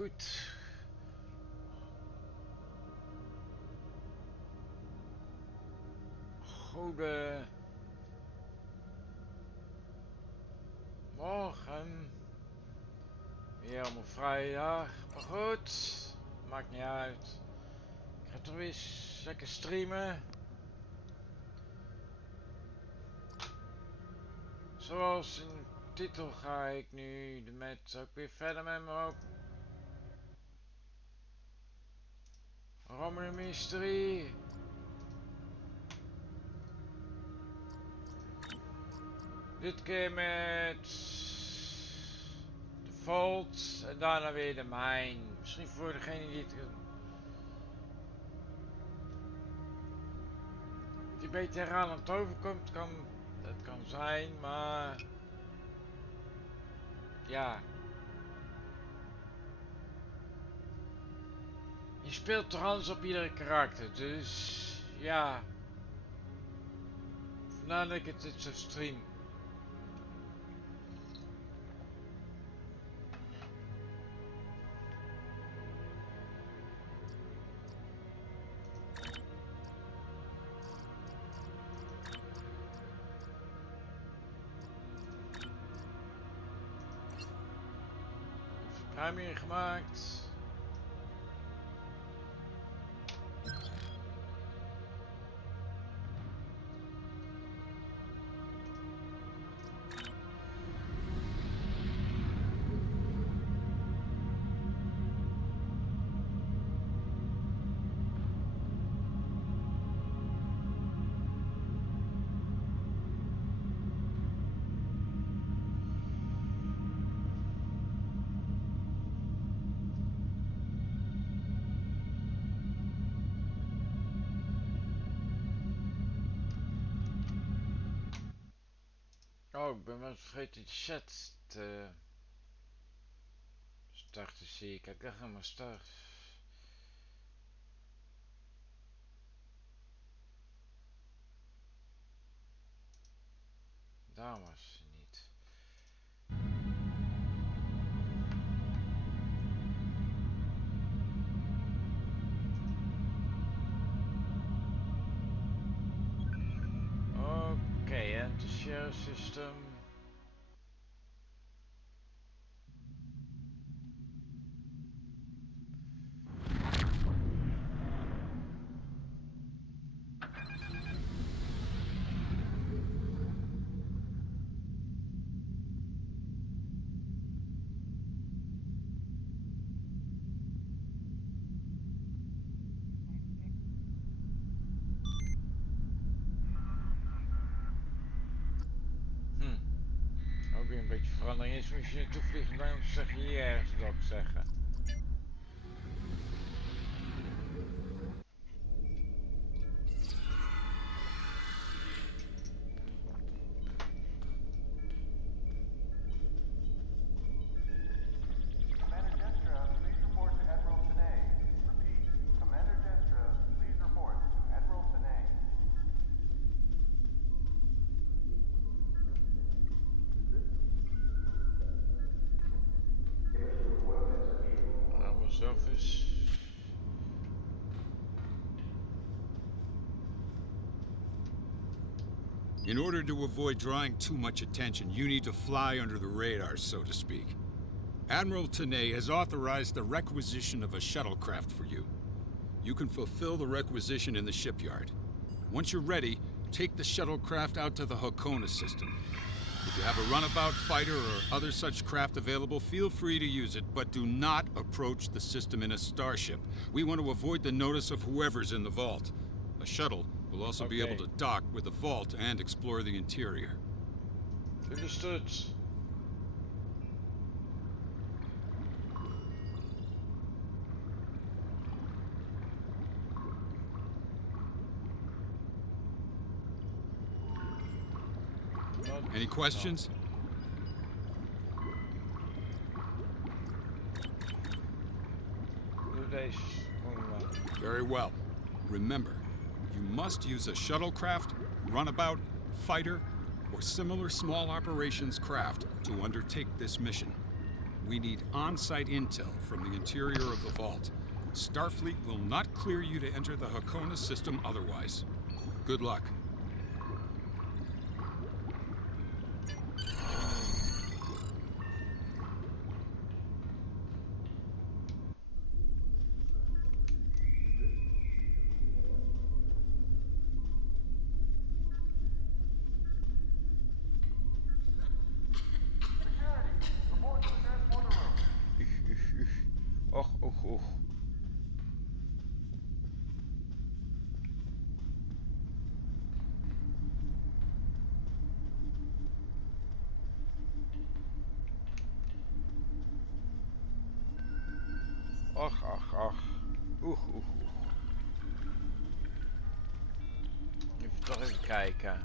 goed. Goedemorgen. Weer allemaal vrijdag. Maar goed. Maakt niet uit. Ik ga toch weer lekker streamen. Zoals in de titel ga ik nu met ook weer verder met mijn Romulan mystery. Dit keer met de vault en daarna weer de mijn. Misschien voor degene die het die beter eraan het overkomt, dat kan zijn, maar ja. Je speelt toch anders op iedere karakter, dus ja. Vandaar dat ik het zo stream. Verpruiming gemaakt. Oh, ik ben wel vergeten de chat te starten, zie ik. Ik dacht helemaal start. Daar was ze niet. Oké, enter share system. Ook weer een beetje verandering is. Als je naartoe vliegt, dan zeg je hier ergens dat ik zeggen. In order to avoid drawing too much attention, you need to fly under the radar, so to speak. Admiral Tanay has authorized the requisition of a shuttlecraft for you. You can fulfill the requisition in the shipyard. Once you're ready, take the shuttlecraft out to the Hakona system. If you have a runabout, fighter, or other such craft available, feel free to use it, but do not approach the system in a starship. We want to avoid the notice of whoever's in the vault. A shuttle will also be able to dock with the vault and explore the interior. Understood. Any questions? Very well. Remember, you must use a shuttlecraft, runabout, fighter, or similar small operations craft to undertake this mission. We need on-site intel from the interior of the vault. Starfleet will not clear you to enter the Hakona system otherwise. Good luck. Och, och, och. Och, ach, ach. Oeh, oeh, oeh. Even toch even kijken.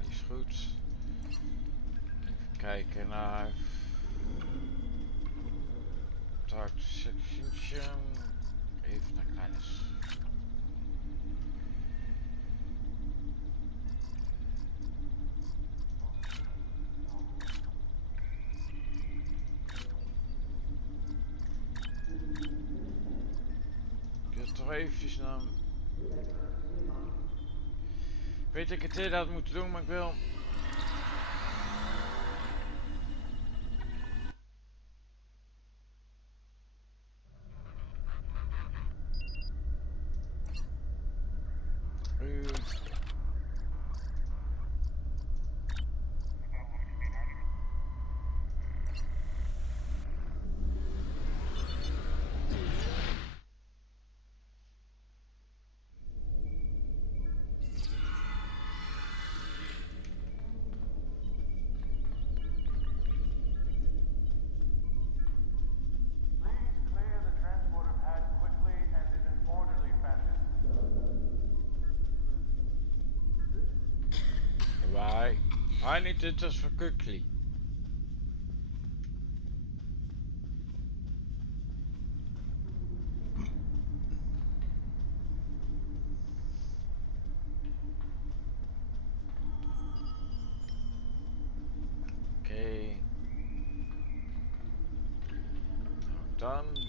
Die is goed. Even kijken naar... Start section. Even naar kleines. Ik wil toch eventjes naar... Ik weet dat ik het eerder had moeten doen, maar ik wil... I need to just for quickly. Okay. Done.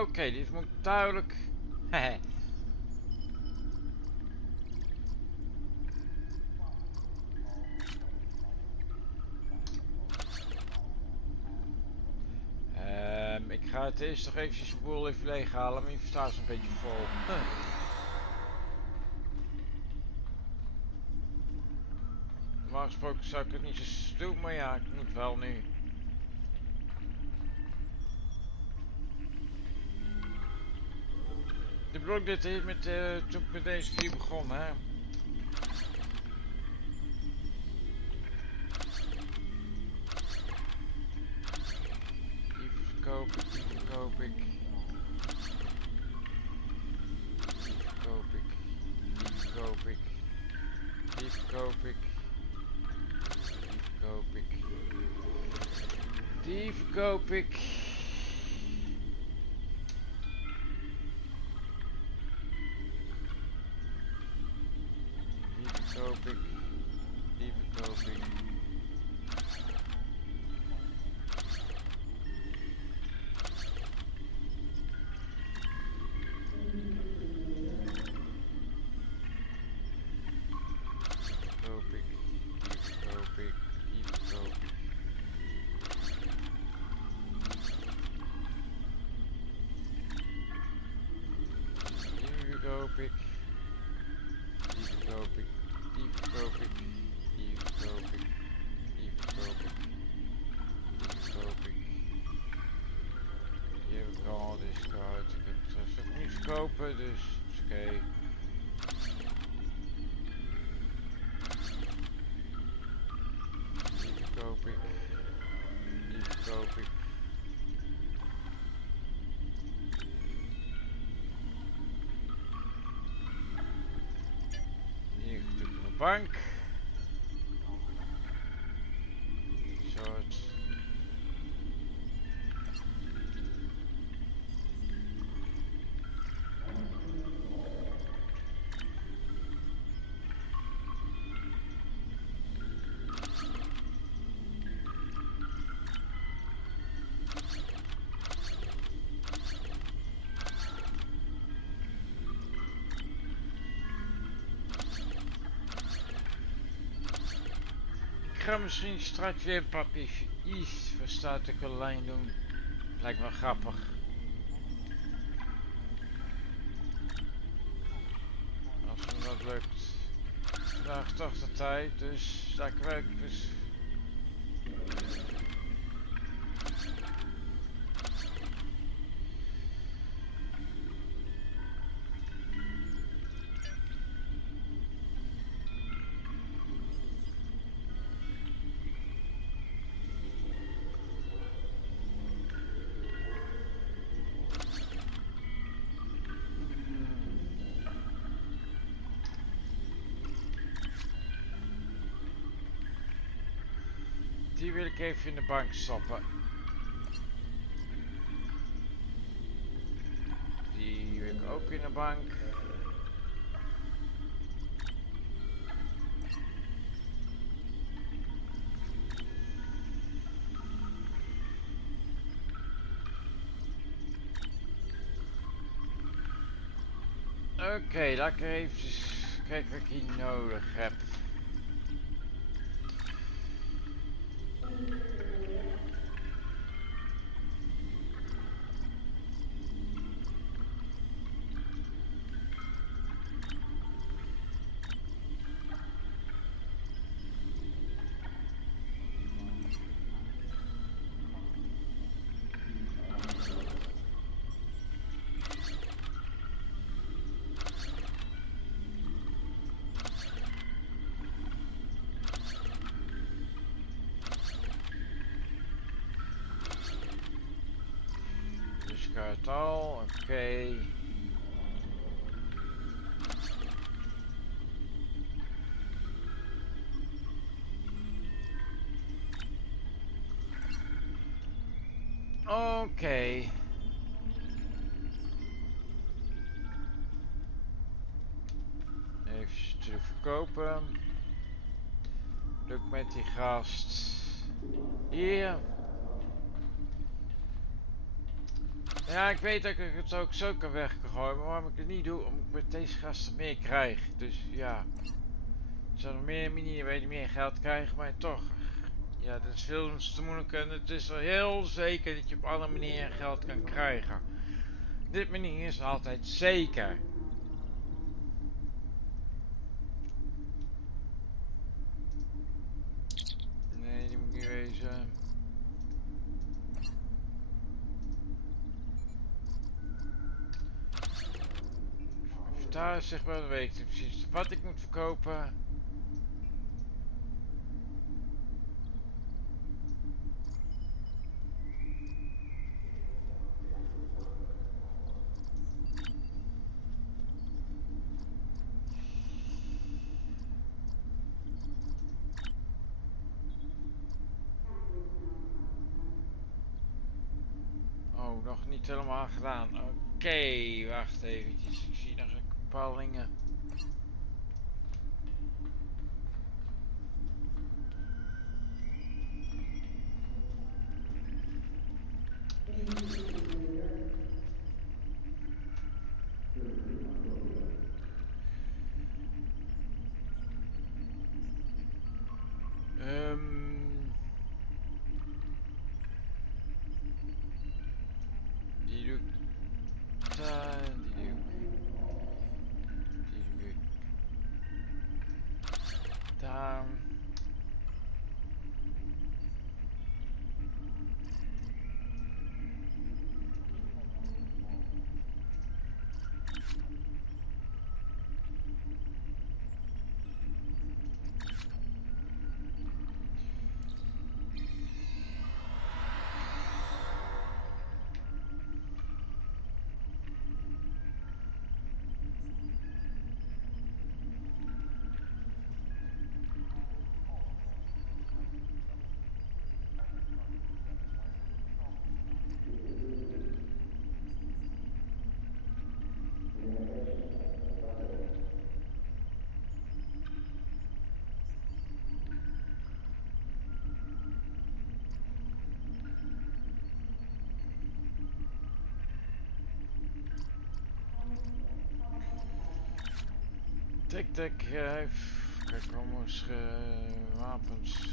Oké, die moet duidelijk. Even ik ga het eerst nog eventjes de boel even leeghalen, maar je staat een beetje vol. Normaal gesproken zou ik het niet zo doen, maar ja, ik moet wel nu. De blok dit hier met toen ik met deze keer begon, hè. Die verkoop ik, die verkoop ik. Die verkoop ik, die verkoop ik. Die verkoop ik. Die verkoop ik. Die verkoop ik. Verkoop ik, die verkoop ik. Verkoop ik, die verkoop ik, die verkoop ik. Die verkoop ik, die verkoop ik. Die verkoop ik, die verkoop ik, die verkoop ik, die verkoop ik. Die heb ik al, discard. Ik heb het straks ook niet verkopen, dus is oké. Die verkoop ik, die verkoop ik. Hier doe ik mijn bank. Short. ga misschien straks weer een papiertje iets voor Statical Line doen. Lijkt wel grappig. Als me dat lukt. Vandaag toch de tijd, dus lekker werk. Dus. Die wil ik even in de bank stoppen. Die wil ik ook in de bank. Oké, laat ik er even kijken wat ik hier nodig heb. Het al, oké. Oké. Even te verkopen. Lukt met die gast. Hier. Ja, ik weet dat ik het ook zo kan weggooien, maar waarom ik het niet doe, omdat ik met deze gasten meer krijg. Dus ja, er zijn nog meer manieren waar je meer geld krijgt, maar toch. Ja, dat is veel te moeilijk en het is wel heel zeker dat je op andere manieren geld kan krijgen. Dit manier is altijd zeker. Nee, die moet niet wezen. Daar zeg maar, dan weet ik precies wat ik moet verkopen. Oh, nog niet helemaal gedaan. Oké, wacht eventjes. Ik zie nog een paar dingen. Die doe ik daar, die doe ik daar. Tik, tik, kijk, allemaal wapens.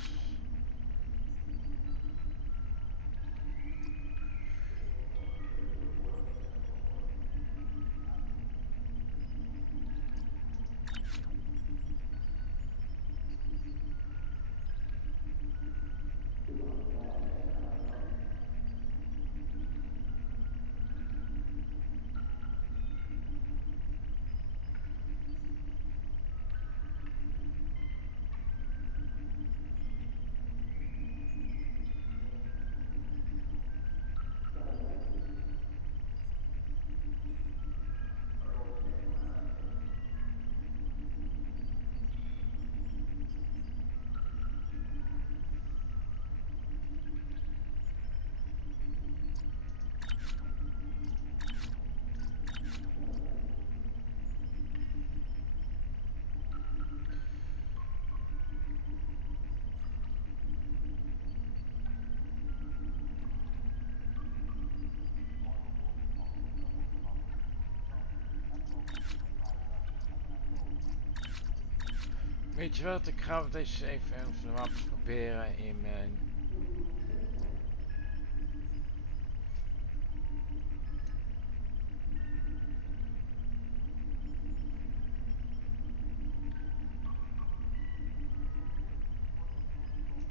Weet je wat, ik ga deze even de wapens proberen in mijn...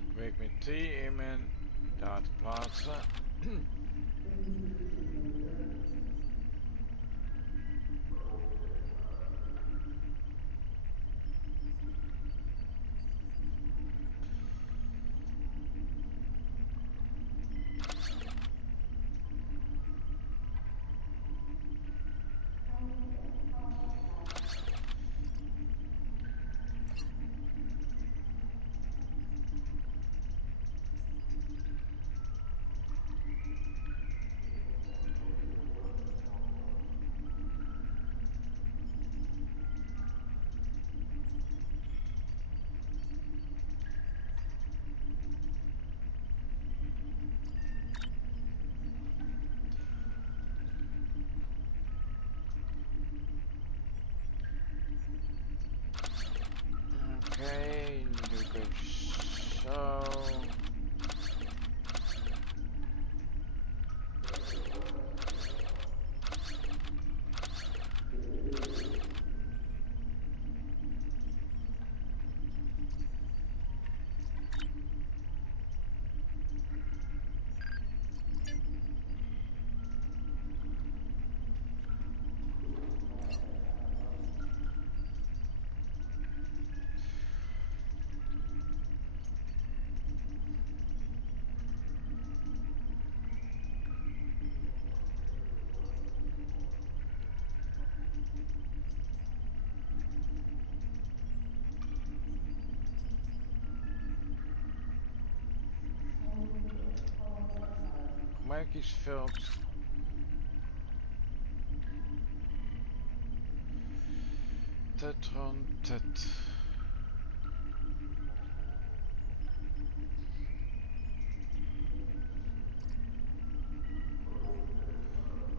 Probeer ik met T in mijn data plaatsen. Oké, nu doe ik het zo. Maar kies veld. Tetron tet.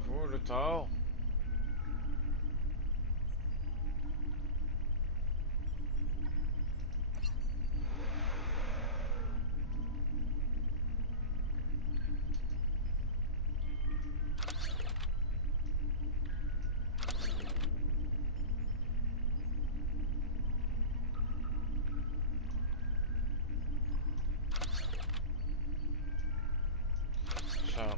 Voor de taal. Zo.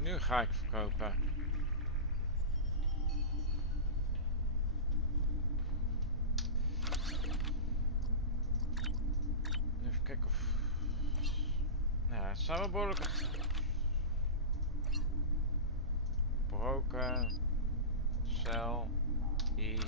Nu ga ik verkopen. Even kijken of... Ja, het zijn wel behoorlijk... Broken. Cel. I.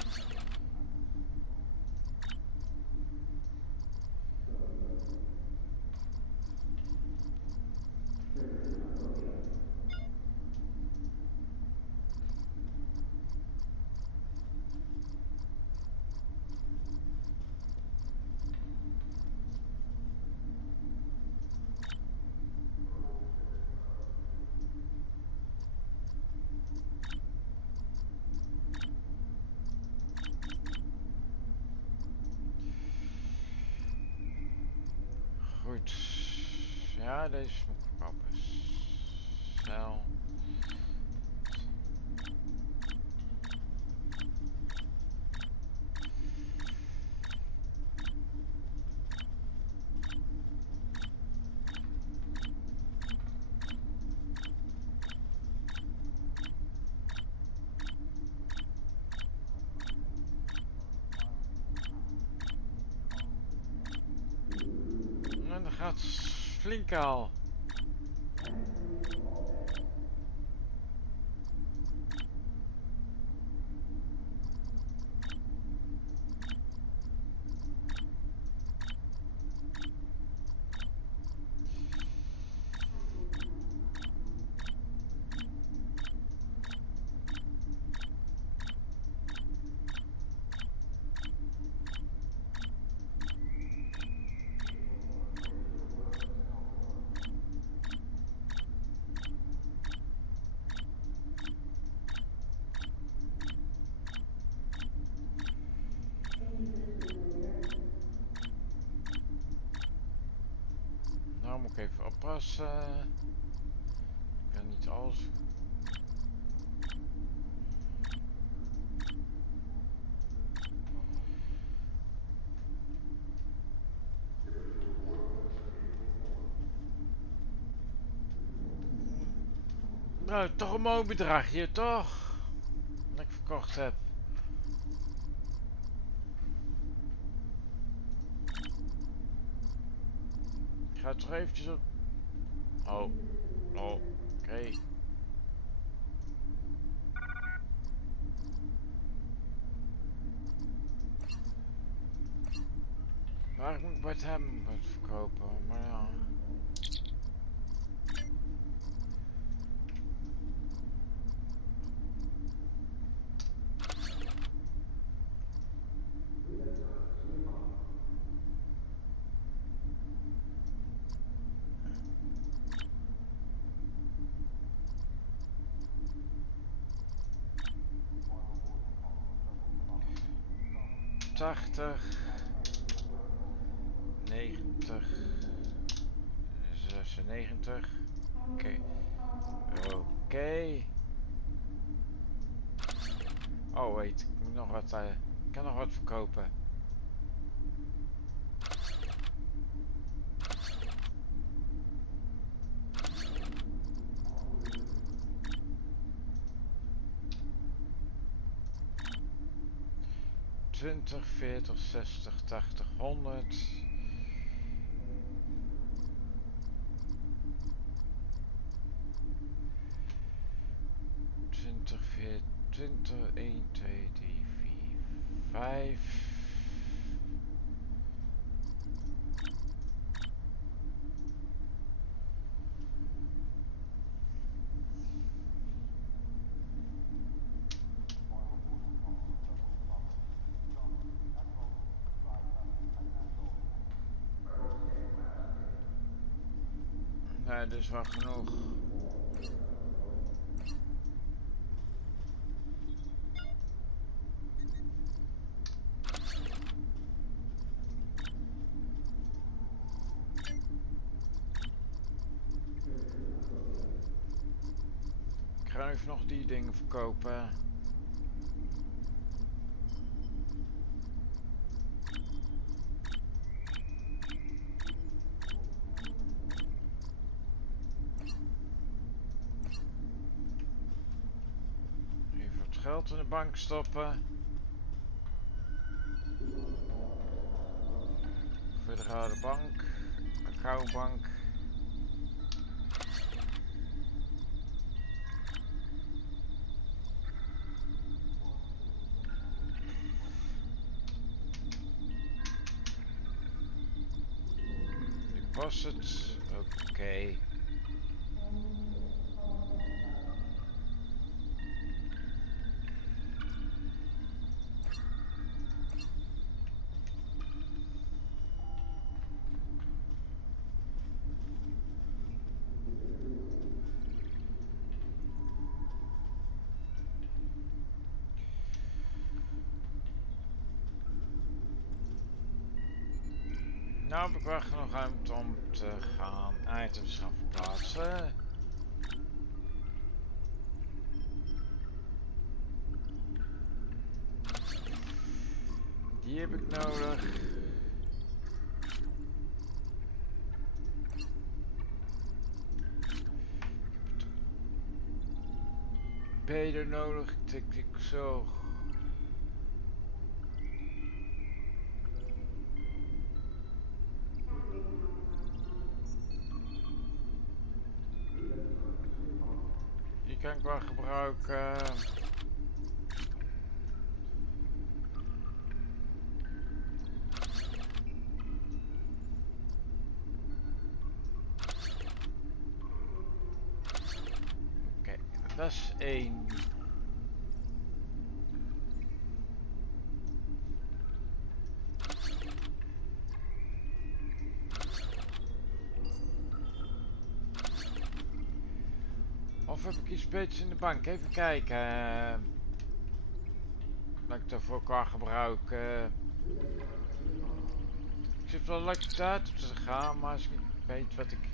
Goed. Ja, deze moet ik verkopen. Cel. En dat gaat flink al. Ook even oppassen. Ik kan niet alles. Nou, toch een mooi bedragje, toch? Dat ik verkocht heb. Ik ga toch eventjes op. Oh, oh, oké. Waar moet ik wat hem wat verkopen? Maar ja. ...80... ...90... ...96... ...oké... ...oké... ...oh wait, ik moet nog wat... ...ik kan nog wat verkopen... ...20, 40, 60, 80, 100... ...20, 40, 20, 1, 2, 3, 4, 5... Nee, dat is wel genoeg. Ik ga even nog die dingen verkopen. Even wat geld in de bank stoppen. Federale bank, accountbank. Deposits, oké. Nou heb ik wel genoeg ruimte om te gaan items gaan verplaatsen. Die heb ik nodig. Beter nodig, tik zo. Die kan ik wel gebruiken. Oké, dat is 1. Of heb ik iets beters in de bank? Even kijken. Dat ik dat voor elkaar gebruik. Ik zit wel lekker tijd op te gaan, maar als ik niet weet wat ik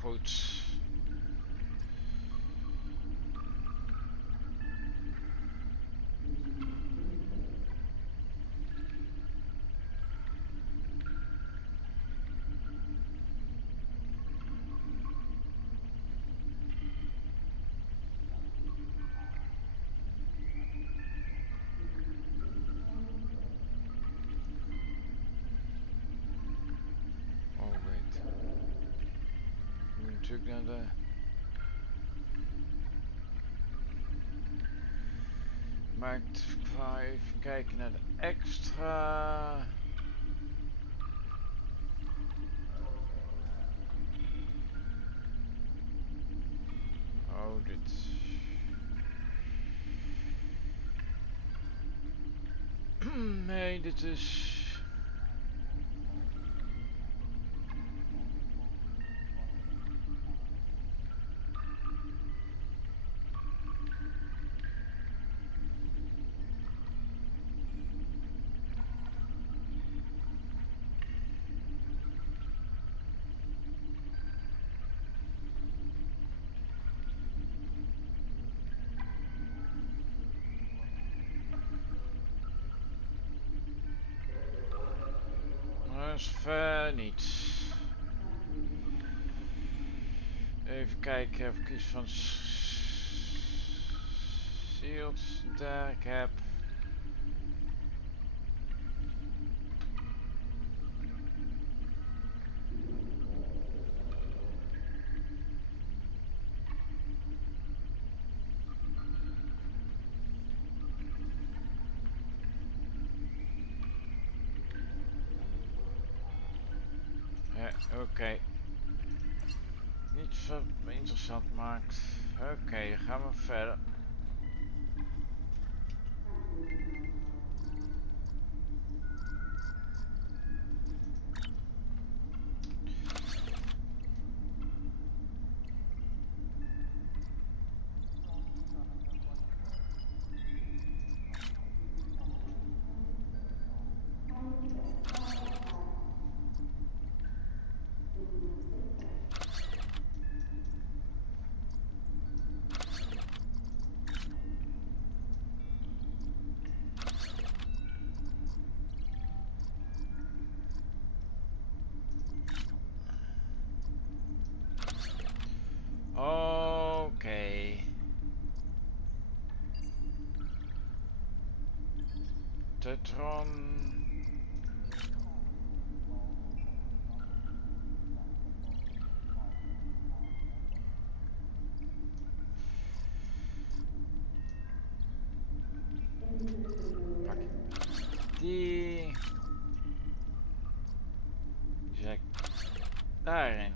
goed. Natuurlijk naar de... Maakt even kijken naar de extra. Oh, dit. Nee, dit is... Ver niet. Even kijken of ik iets van Shields daar ik heb. Oké. Niet wat me interessant maakt. Oké, dan gaan we verder. Oké. Tetron. Pak die. Zet daarin.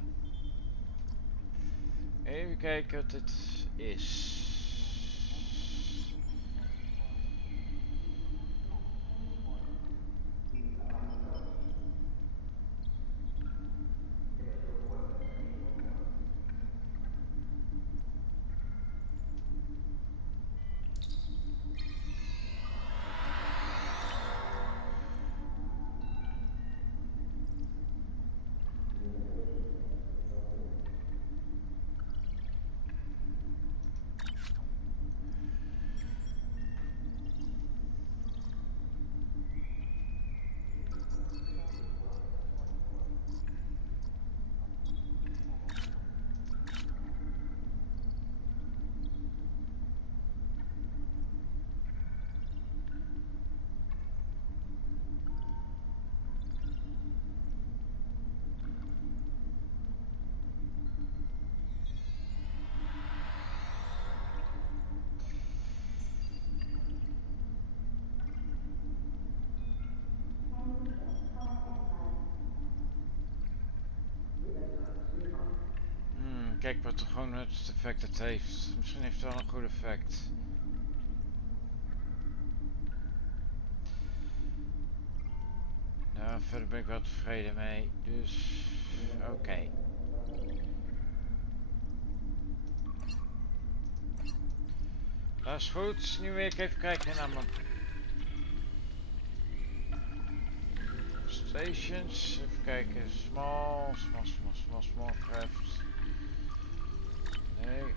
Even kijken wat het is. Kijk wat er gewoon het effect het heeft. Misschien heeft het wel een goed effect. Nou, verder ben ik wel tevreden mee. Dus, oké. Dat is goed. Nu wil ik even kijken naar mijn stations. Even kijken. Small craft. Nee.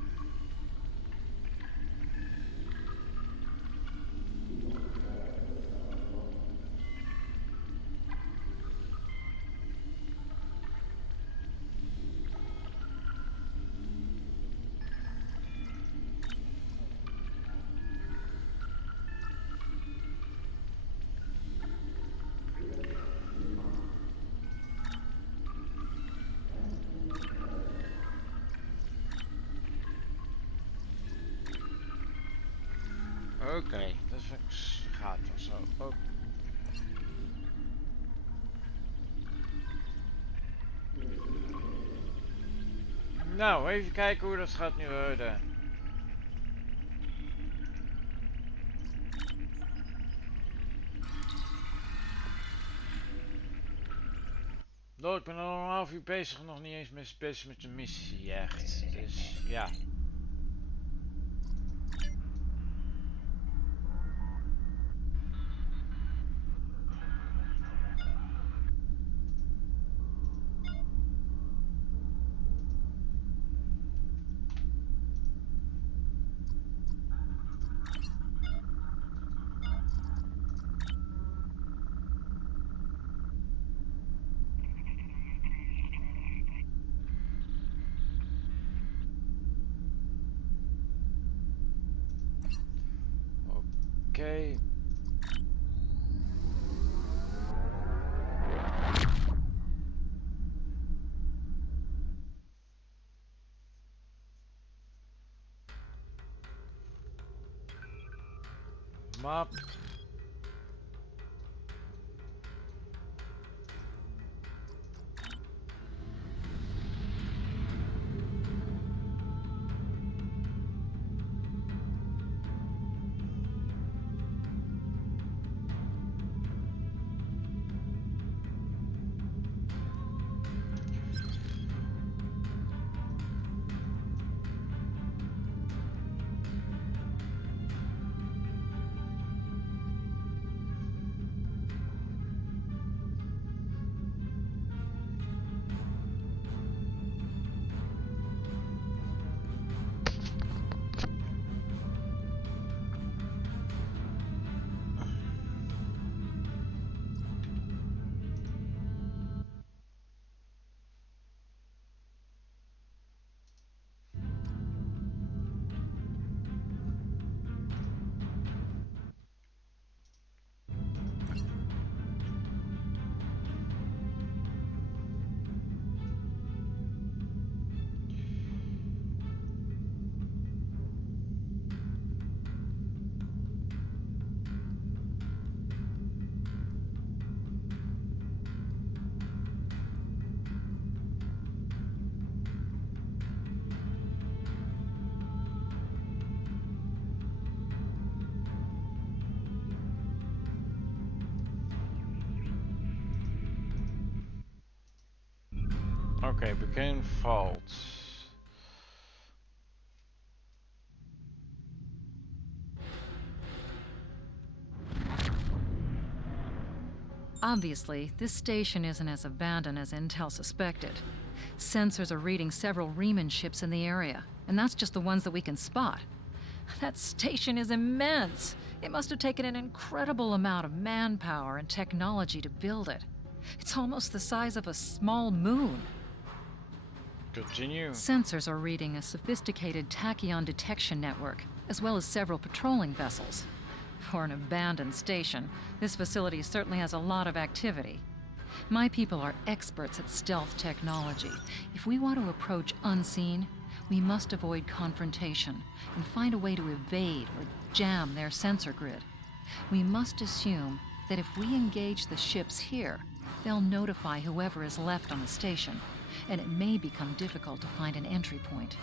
Oké, dat gaat wel zo. Oh. Nou, even kijken hoe dat gaat nu worden. Ik ben al een half uur bezig, nog niet eens bezig met de missie, echt. Dus ja. Oké. Map. Okay, became fault. Obviously, this station isn't as abandoned as Intel suspected. Sensors are reading several Riemann ships in the area, and that's just the ones that we can spot. That station is immense. It must have taken an incredible amount of manpower and technology to build it. It's almost the size of a small moon. Continue. Sensors are reading a sophisticated tachyon detection network, as well as several patrolling vessels. For an abandoned station, this facility certainly has a lot of activity. My people are experts at stealth technology. If we want to approach unseen, we must avoid confrontation and find a way to evade or jam their sensor grid. We must assume that if we engage the ships here, they'll notify whoever is left on the station, and it may become difficult to find an entry point.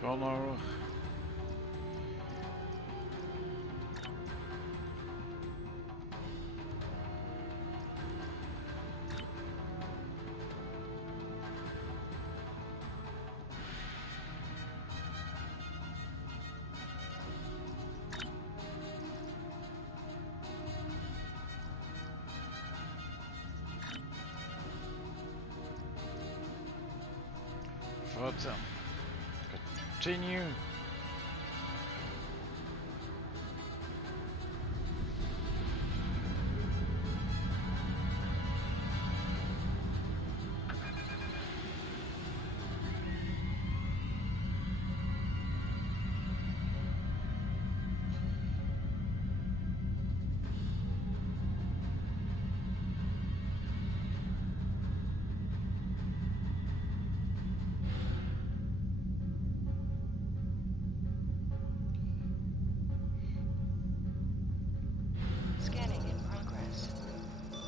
Wel nodig. What then? Continue.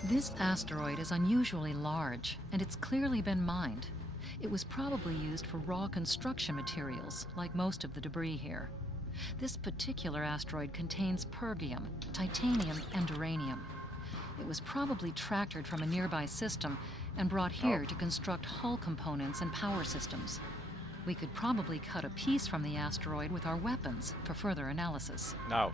This asteroid is unusually large, and it's clearly been mined. It was probably used for raw construction materials, like most of the debris here. This particular asteroid contains pergium, titanium, and uranium. It was probably tractored from a nearby system and brought here to construct hull components and power systems. We could probably cut a piece from the asteroid with our weapons for further analysis. Nou.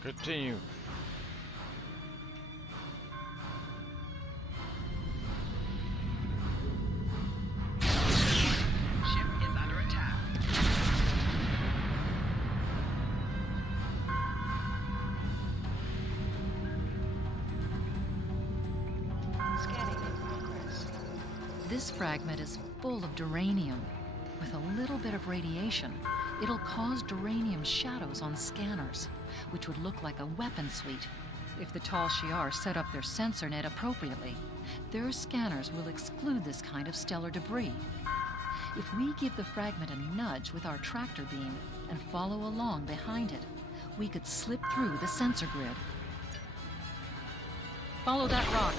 Continue. Ship is under attack. Scanning in progress. This fragment is full of duranium. With a little bit of radiation, it'll cause duranium shadows on scanners, which would look like a weapon suite. If the Tal Shiar set up their sensor net appropriately, their scanners will exclude this kind of stellar debris. If we give the fragment a nudge with our tractor beam and follow along behind it, we could slip through the sensor grid. Follow that rock.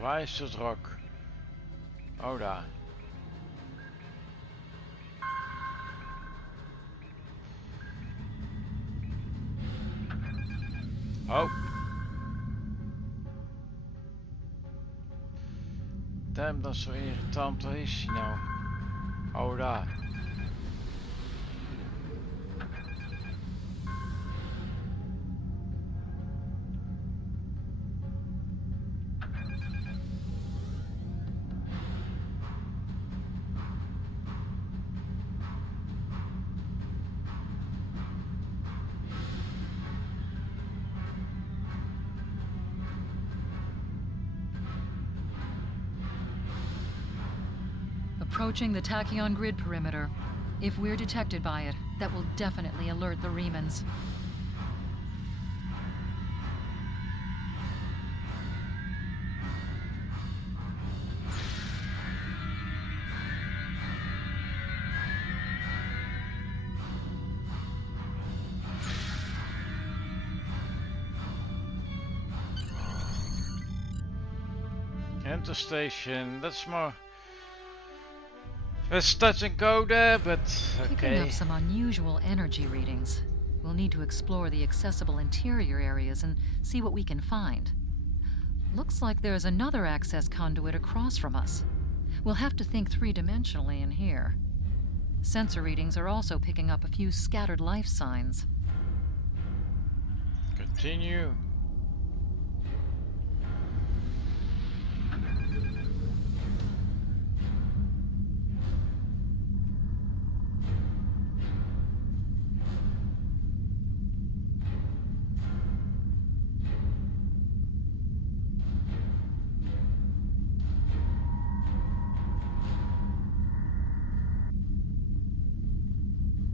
Waar is het rock? Oh, daar. Oh. Damn, dat is zo irritant. Waar is hij nou? Oh, daar. Approaching the tachyon grid perimeter. If we're detected by it, that will definitely alert the Remans. Enter station. That's more. Let's touch and go there, but Picking okay. up some unusual energy readings. We'll need to explore the accessible interior areas and see what we can find. Looks like there's another access conduit across from us. We'll have to think three-dimensionally in here. Sensor readings are also picking up a few scattered life signs. Continue.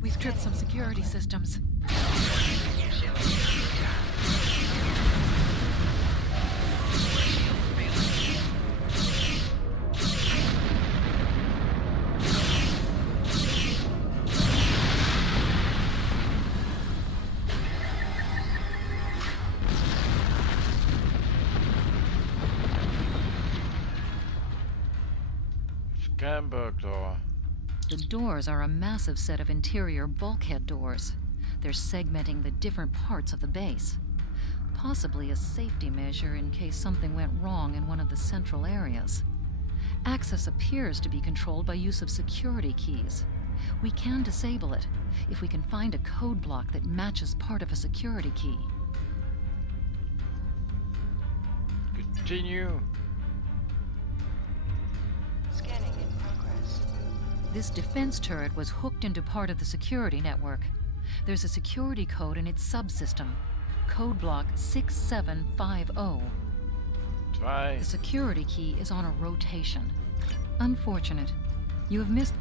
We've tripped some security systems. Scamberg door. The doors are a massive set of interior bulkhead doors. They're segmenting the different parts of the base. Possibly a safety measure in case something went wrong in one of the central areas. Access appears to be controlled by use of security keys. We can disable it if we can find a code block that matches part of a security key. Continue. Scanning in progress. This defense turret was hooked into part of the security network. There's a security code in its subsystem. Code block 6750. Try. The security key is on a rotation. Unfortunate. You have missed...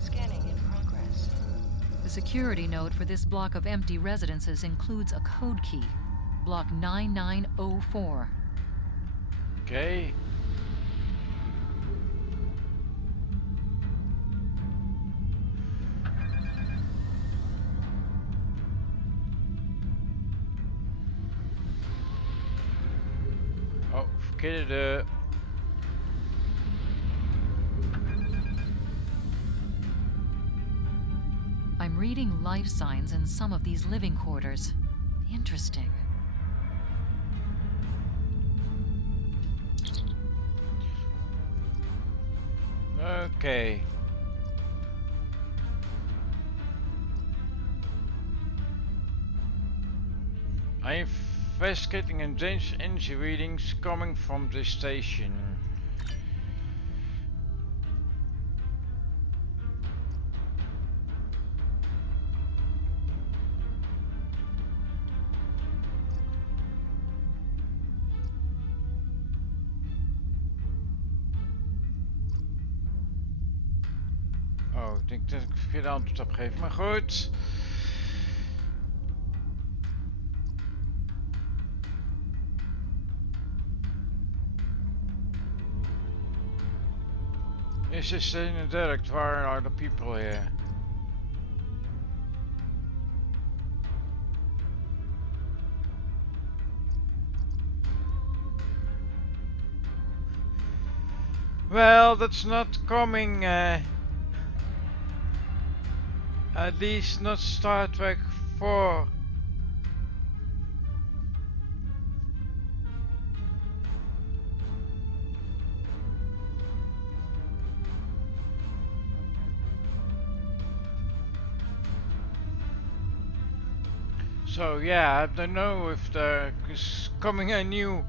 Scanning in progress. The security node for this block of empty residences includes a code key. Block 9904. Okay. Oh, verkeerde. I'm reading life signs in some of these living quarters. Interesting. Okay. I'm investigating endangered energy readings coming from this station. Oh, ik denk dat ik het verkeerde antwoord heb gegeven, maar goed. Is this in the direct? Where are the people here? Well, that's not coming. At least not Star Trek 4. So yeah, I don't know if there is coming a new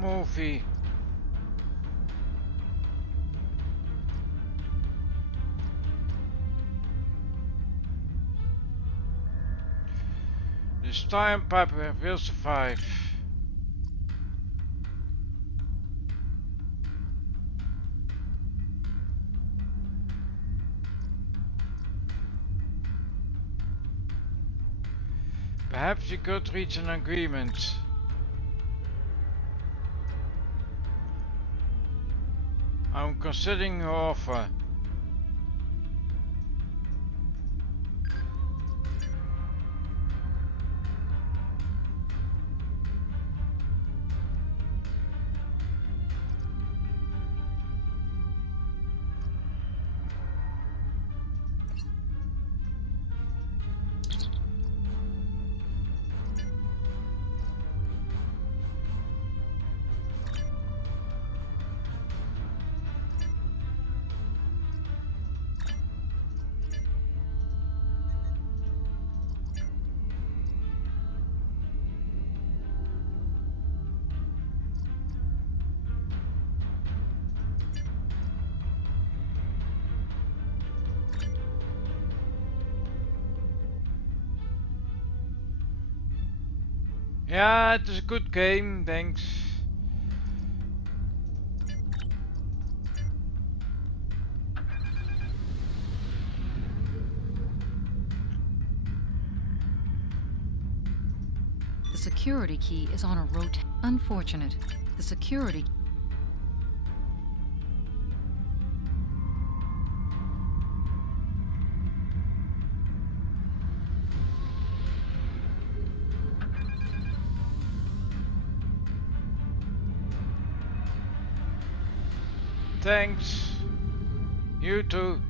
movie. This time pipe will survive. Perhaps we could reach an agreement. I'm considering your offer. Yeah, it is a good game, thanks. The security key is on a Unfortunate. The security... Thanks. You too.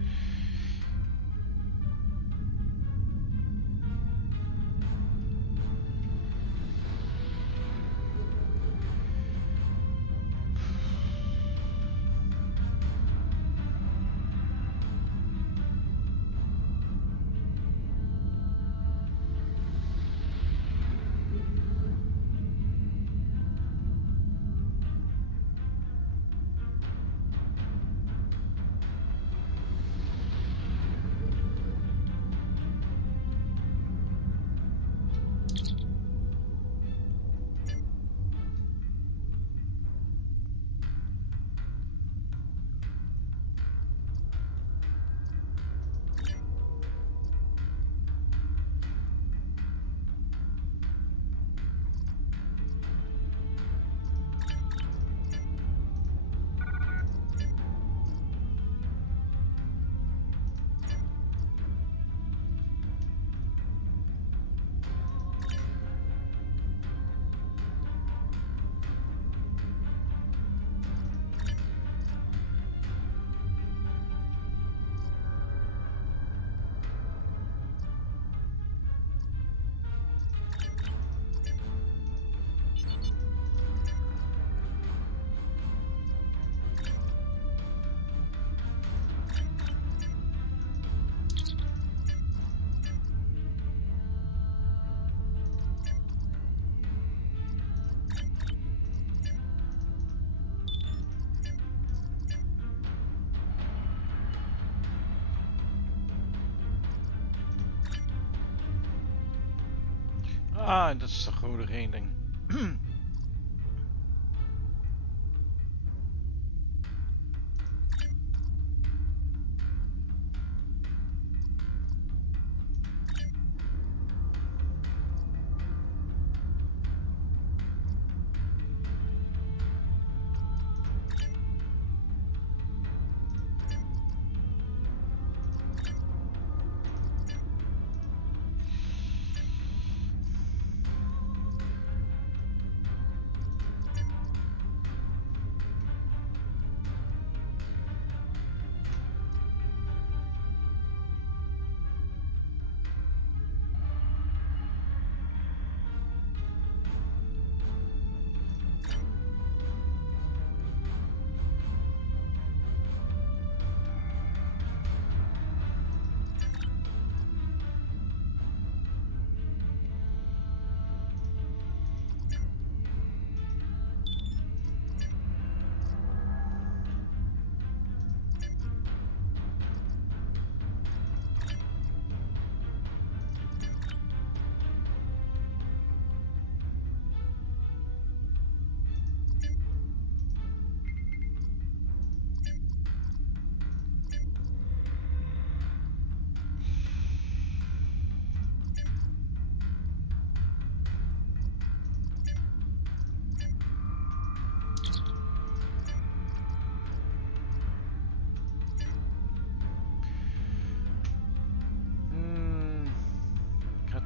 Ah, dat is de goede reding.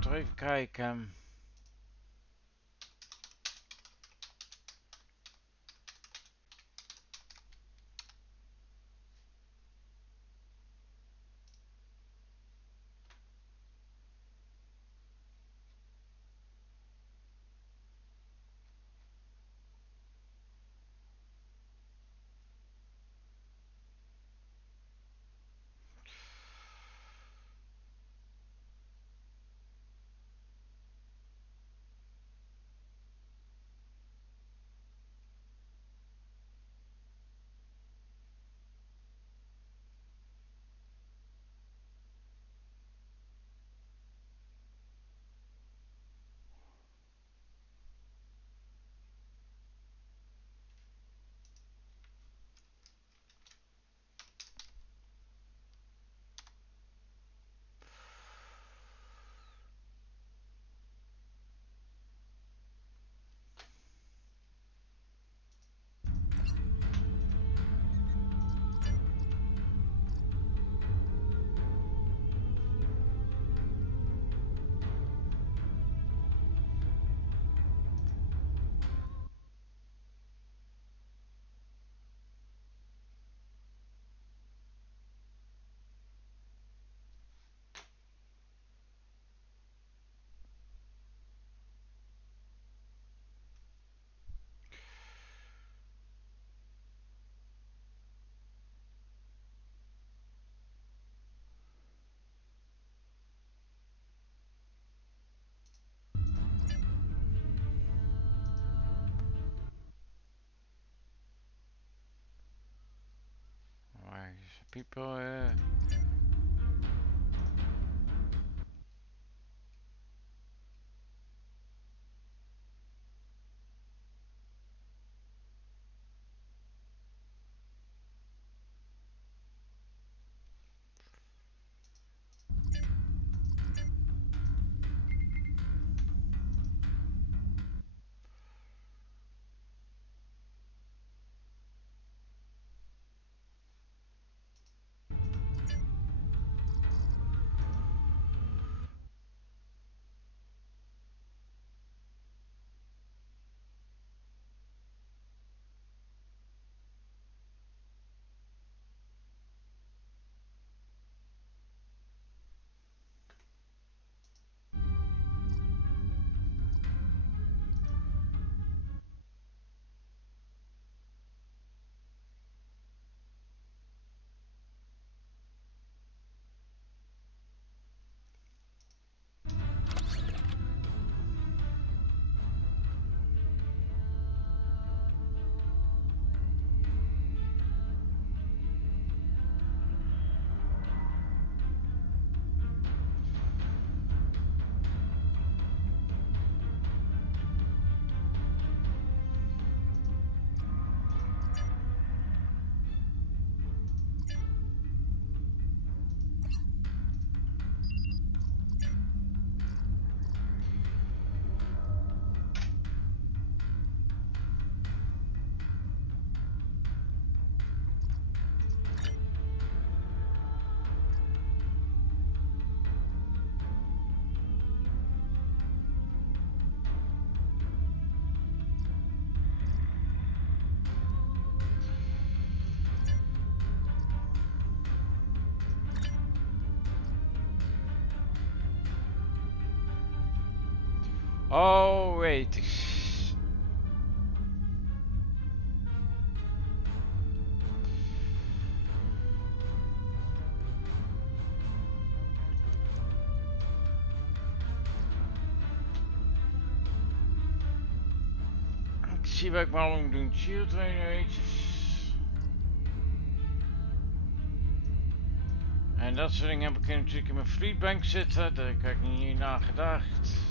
toch even kijken. Waar is people? Oh, wait. Ik zie wat ik maar allemaal moet doen. Shield trainer. En dat soort dingen heb ik natuurlijk in mijn fleetbank zitten. Daar heb ik niet nagedacht.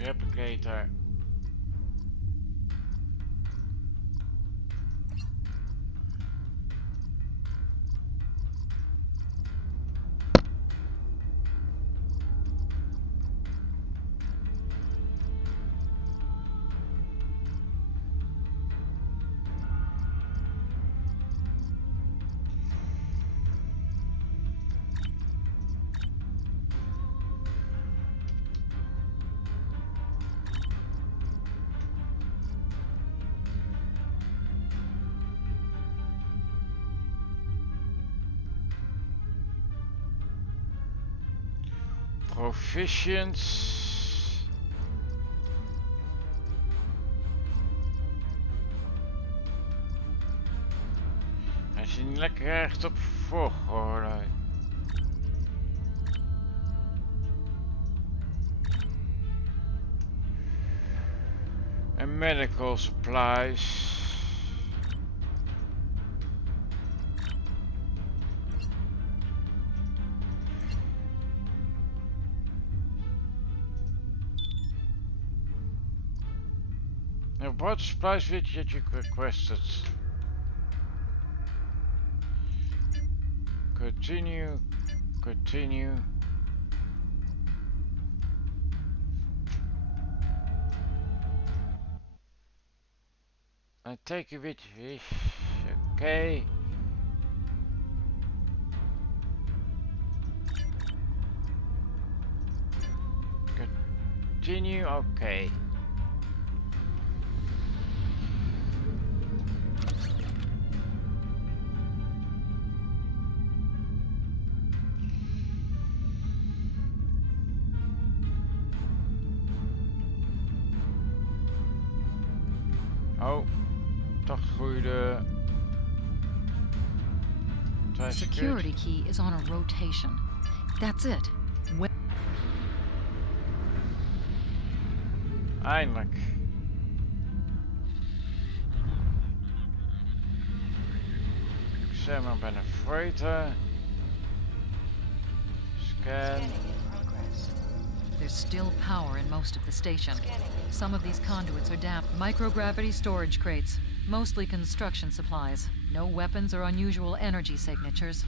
Replicator. Proficient. Hij ziet niet lekker recht op volgorde. En medical supplies. Now, what supplies did you requested? Continue. I take a bit fish. Okay. Continue. Okay. Oh, toch goede. The security key is on a rotation. That's it. Eindelijk. Ik zeg maar bij een freighter. Scan. Scanning in progress. There's still power in most of the station. Scanning in Some of these conduits are damp. Microgravity storage crates, mostly construction supplies. No weapons or unusual energy signatures.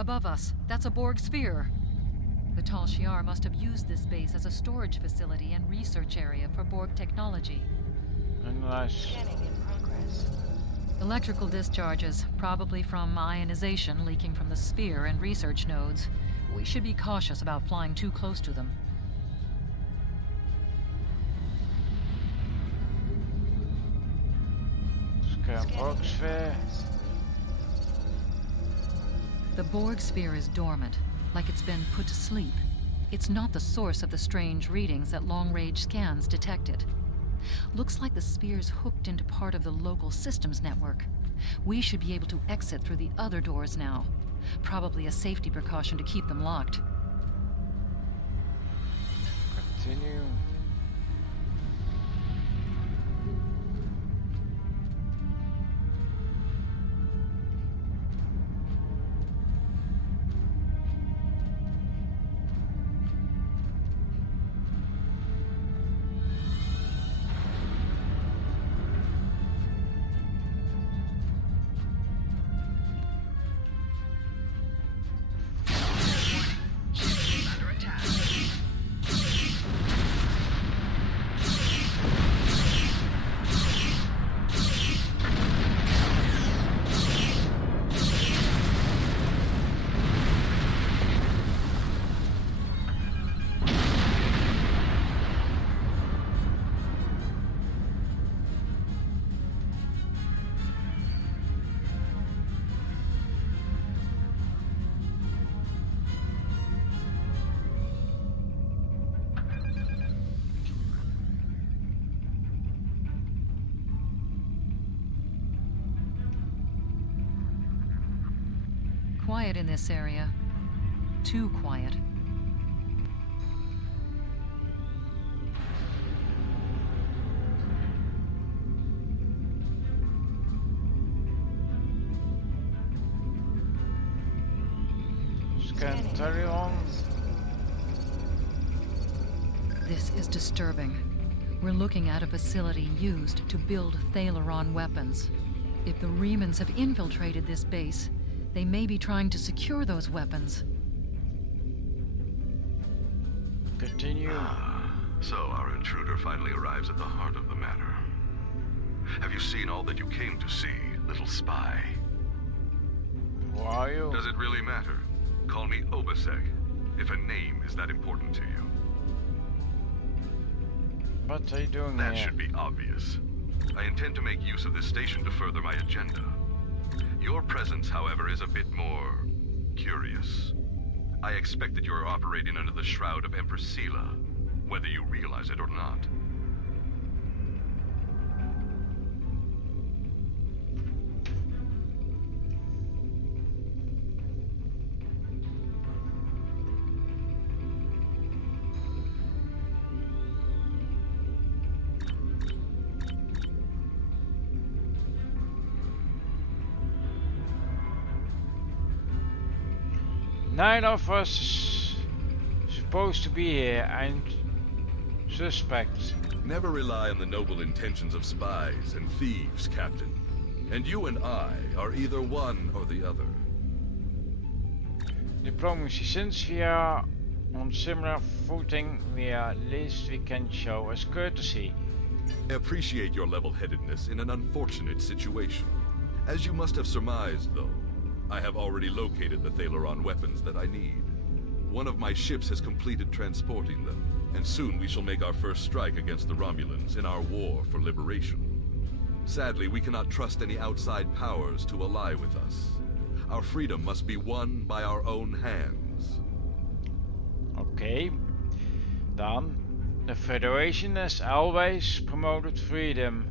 Above us, that's a Borg sphere. The Tal Shiar must have used this base as a storage facility and research area for Borg technology. Nice. Scanning in progress. Electrical discharges, probably from ionization leaking from the sphere and research nodes. We should be cautious about flying too close to them. Scan Scanning Borg in sphere. progress. The Borg sphere is dormant, like it's been put to sleep. It's not the source of the strange readings that long-range scans detected. Looks like the sphere's hooked into part of the local systems network. We should be able to exit through the other doors now. Probably a safety precaution to keep them locked. Continue. quiet in this area. Too quiet. Scan Talion. This is disturbing. We're looking at a facility used to build Thaleron weapons. If the Remans have infiltrated this base, they may be trying to secure those weapons. Continue. So our intruder finally arrives at the heart of the matter. Have you seen all that you came to see, little spy? Who are you? Does it really matter? Call me Obasek, if a name is that important to you. What are you doing That here? should be obvious. I intend to make use of this station to further my agenda. Your presence, however, is a bit more curious. I expect that you are operating under the shroud of Empress Sela, whether you realize it or not. Nine of us supposed to be here and suspect. Never rely on the noble intentions of spies and thieves, Captain. And you and I are either one or the other. Diplomacy. Since we are on similar footing, we are least we can show as courtesy. I appreciate your level-headedness in an unfortunate situation. As you must have surmised, though, I have already located the Thaleron weapons that I need. One of my ships has completed transporting them, and soon we shall make our first strike against the Romulans in our war for liberation. Sadly, we cannot trust any outside powers to ally with us. Our freedom must be won by our own hands. Okay. Dan. The Federation has always promoted freedom.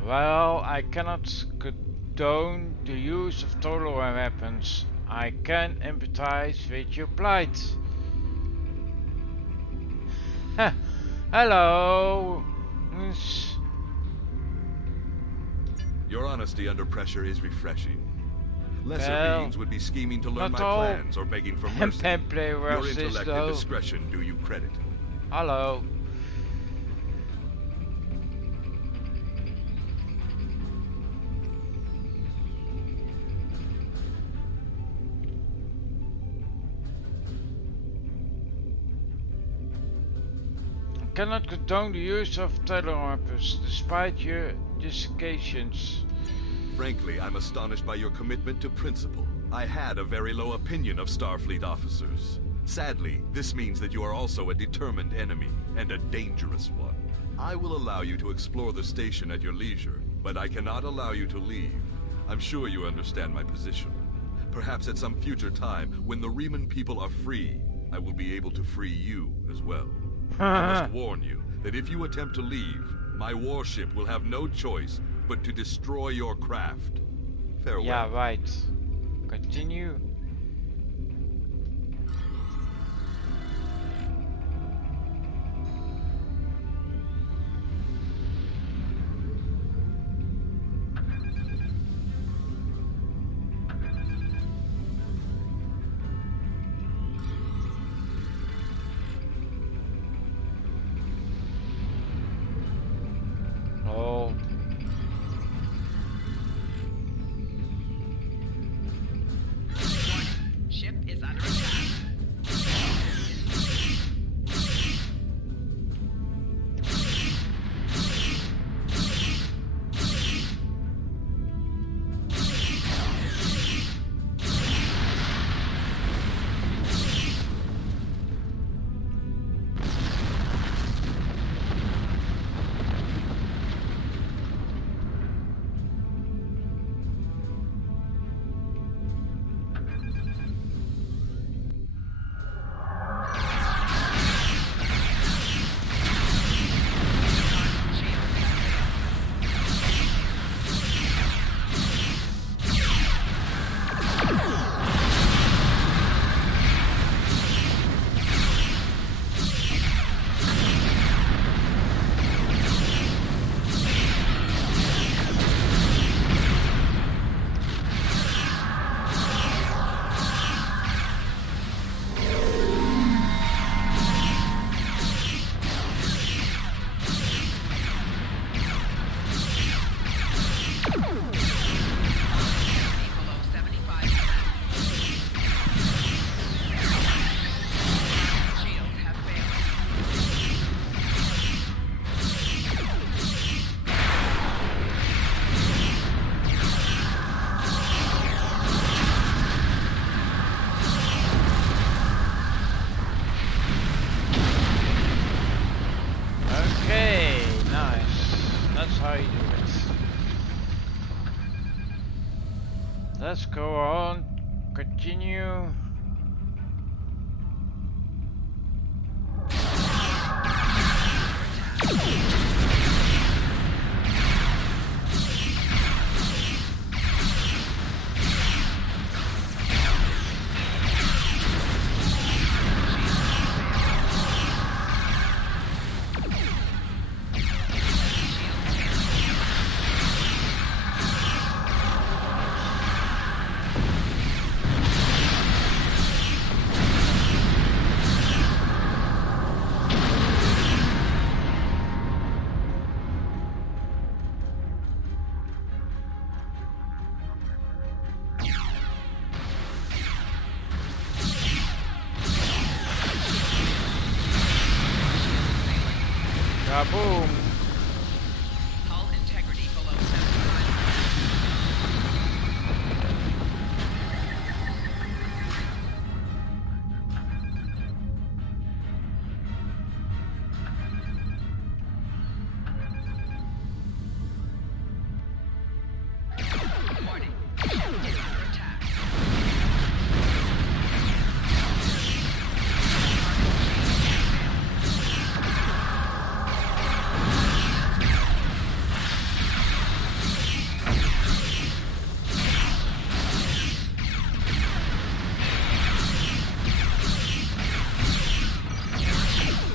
Well, I cannot condone the use of Thaleron weapons. I can empathize with your plight. Hello. Your honesty under pressure is refreshing. Lesser Well, beings would be scheming to learn not my all plans or begging for mercy. Template Your versus intellect though. and discretion do you credit. Hello. I cannot condone the use of Thaleron weapons, despite your dissertations. Frankly, I'm astonished by your commitment to principle. I had a very low opinion of Starfleet officers. Sadly, this means that you are also a determined enemy, and a dangerous one. I will allow you to explore the station at your leisure, but I cannot allow you to leave. I'm sure you understand my position. Perhaps at some future time, when the Reman people are free, I will be able to free you as well. I must warn you that if you attempt to leave, my warship will have no choice but to destroy your craft. Farewell. Yeah, right. Continue. Oh. Let's go on. Continue. Kaboom! Hull integrity below 75%. Warning. Ship is under attack.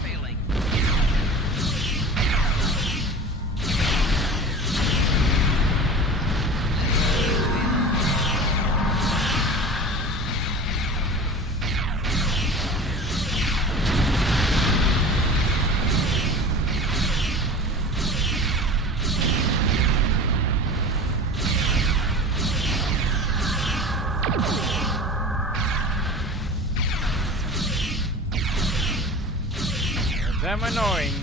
Failing. Damn annoying.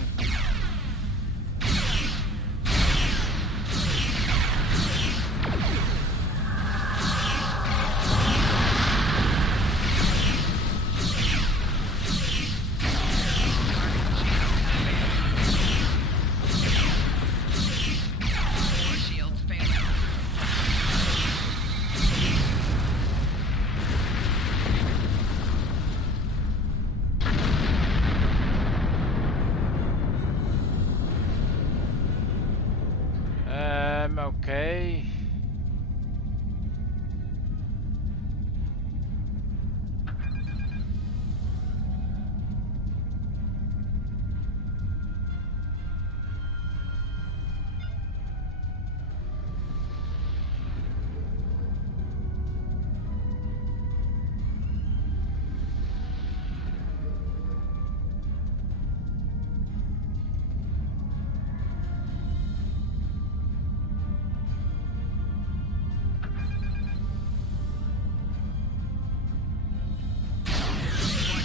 Four shields failing. Okay.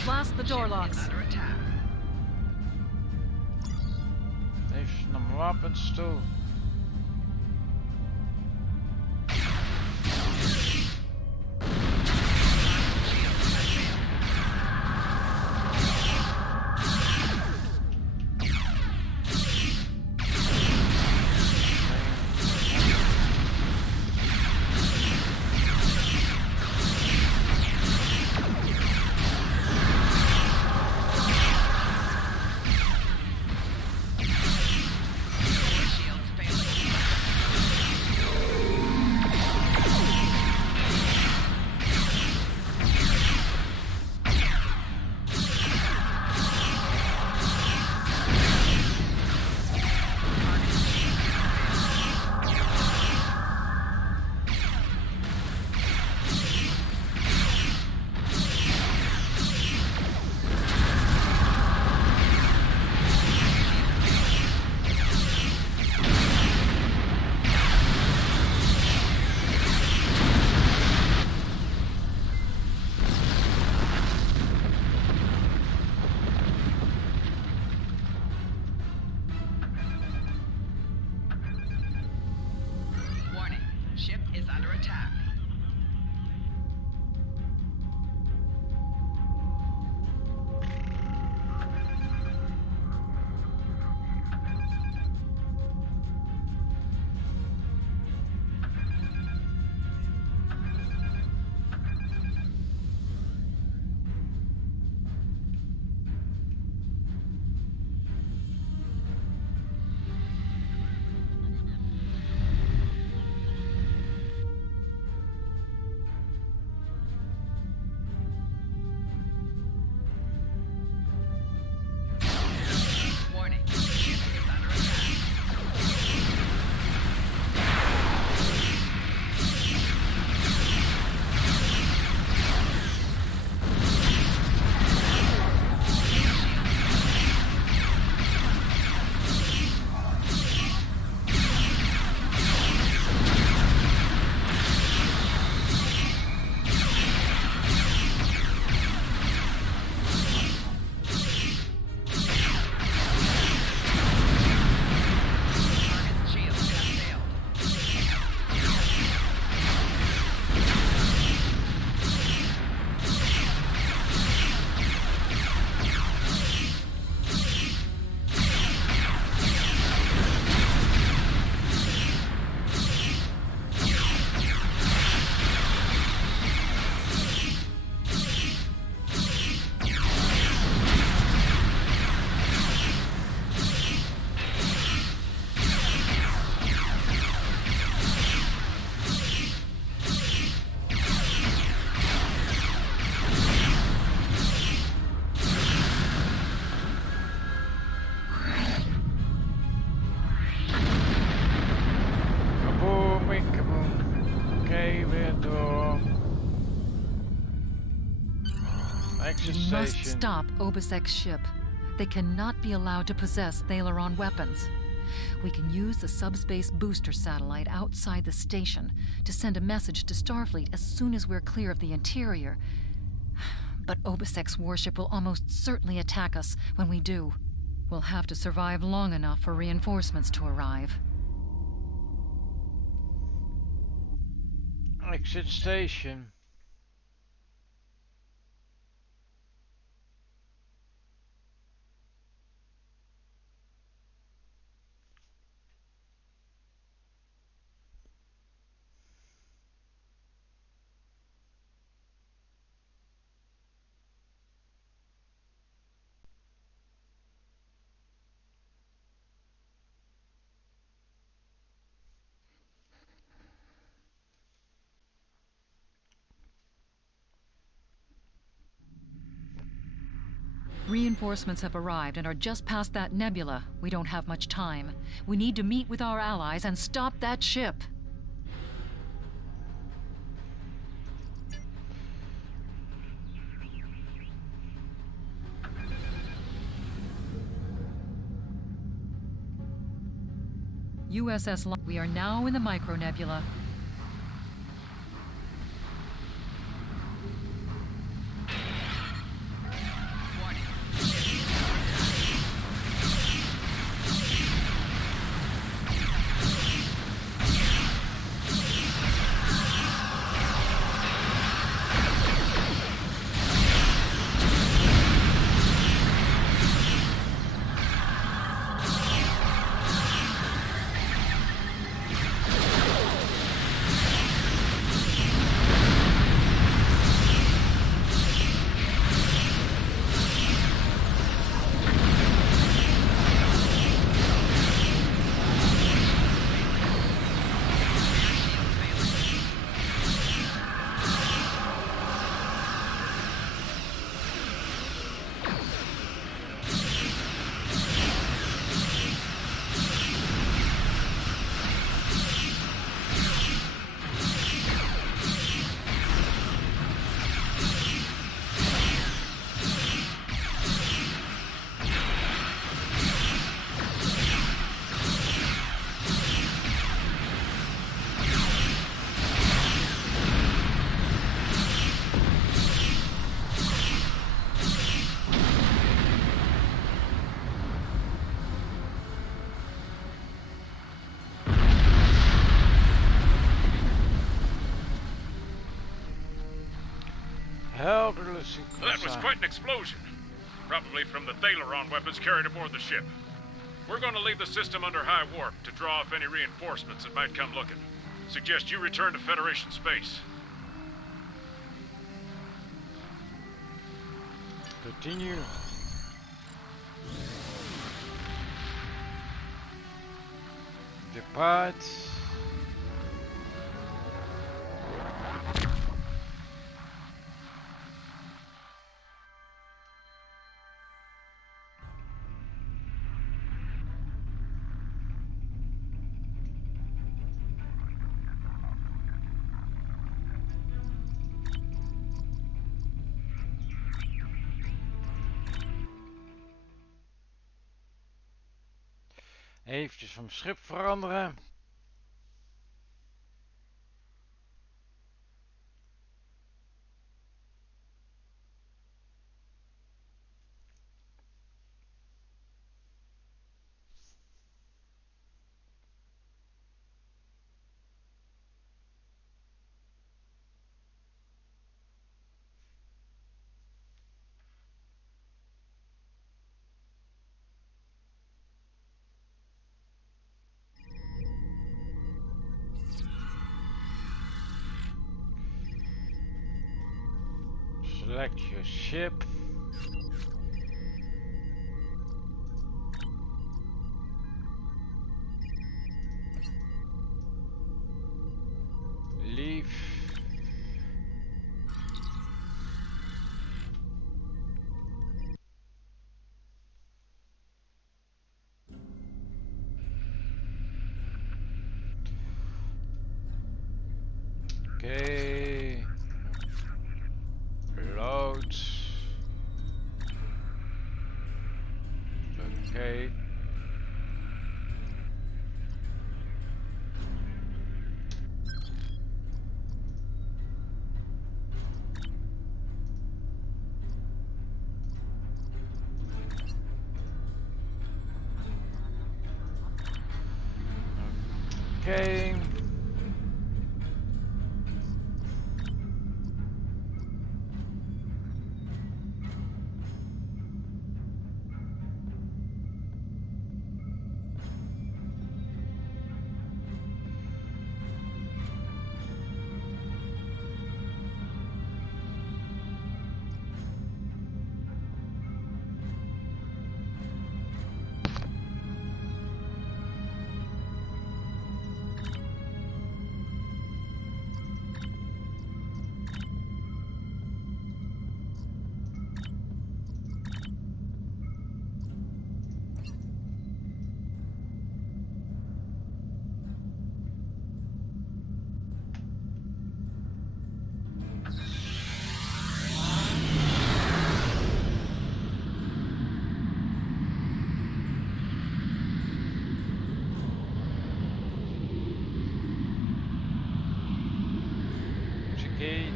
Blast the door Ship is locks. under attack. Heeft een wapens toe. Shields have failed. Four shields Exit We must station. stop Obisek's ship. They cannot be allowed to possess Thalaron weapons. We can use the subspace booster satellite outside the station to send a message to Starfleet as soon as we're clear of the interior. But Obisek's warship will almost certainly attack us when we do. We'll have to survive long enough for reinforcements to arrive. Exit station. Reinforcements have arrived and are just past that nebula. We don't have much time. We need to meet with our allies and stop that ship. We are now in the micronebula. That was quite an explosion. Probably from the Thalaron weapons carried aboard the ship. We're going to leave the system under high warp to draw off any reinforcements that might come looking. Suggest you return to Federation space. Continue. Depart. Eventjes van schip veranderen. Select your ship. Leave. Okay. Load. Okay. Okay.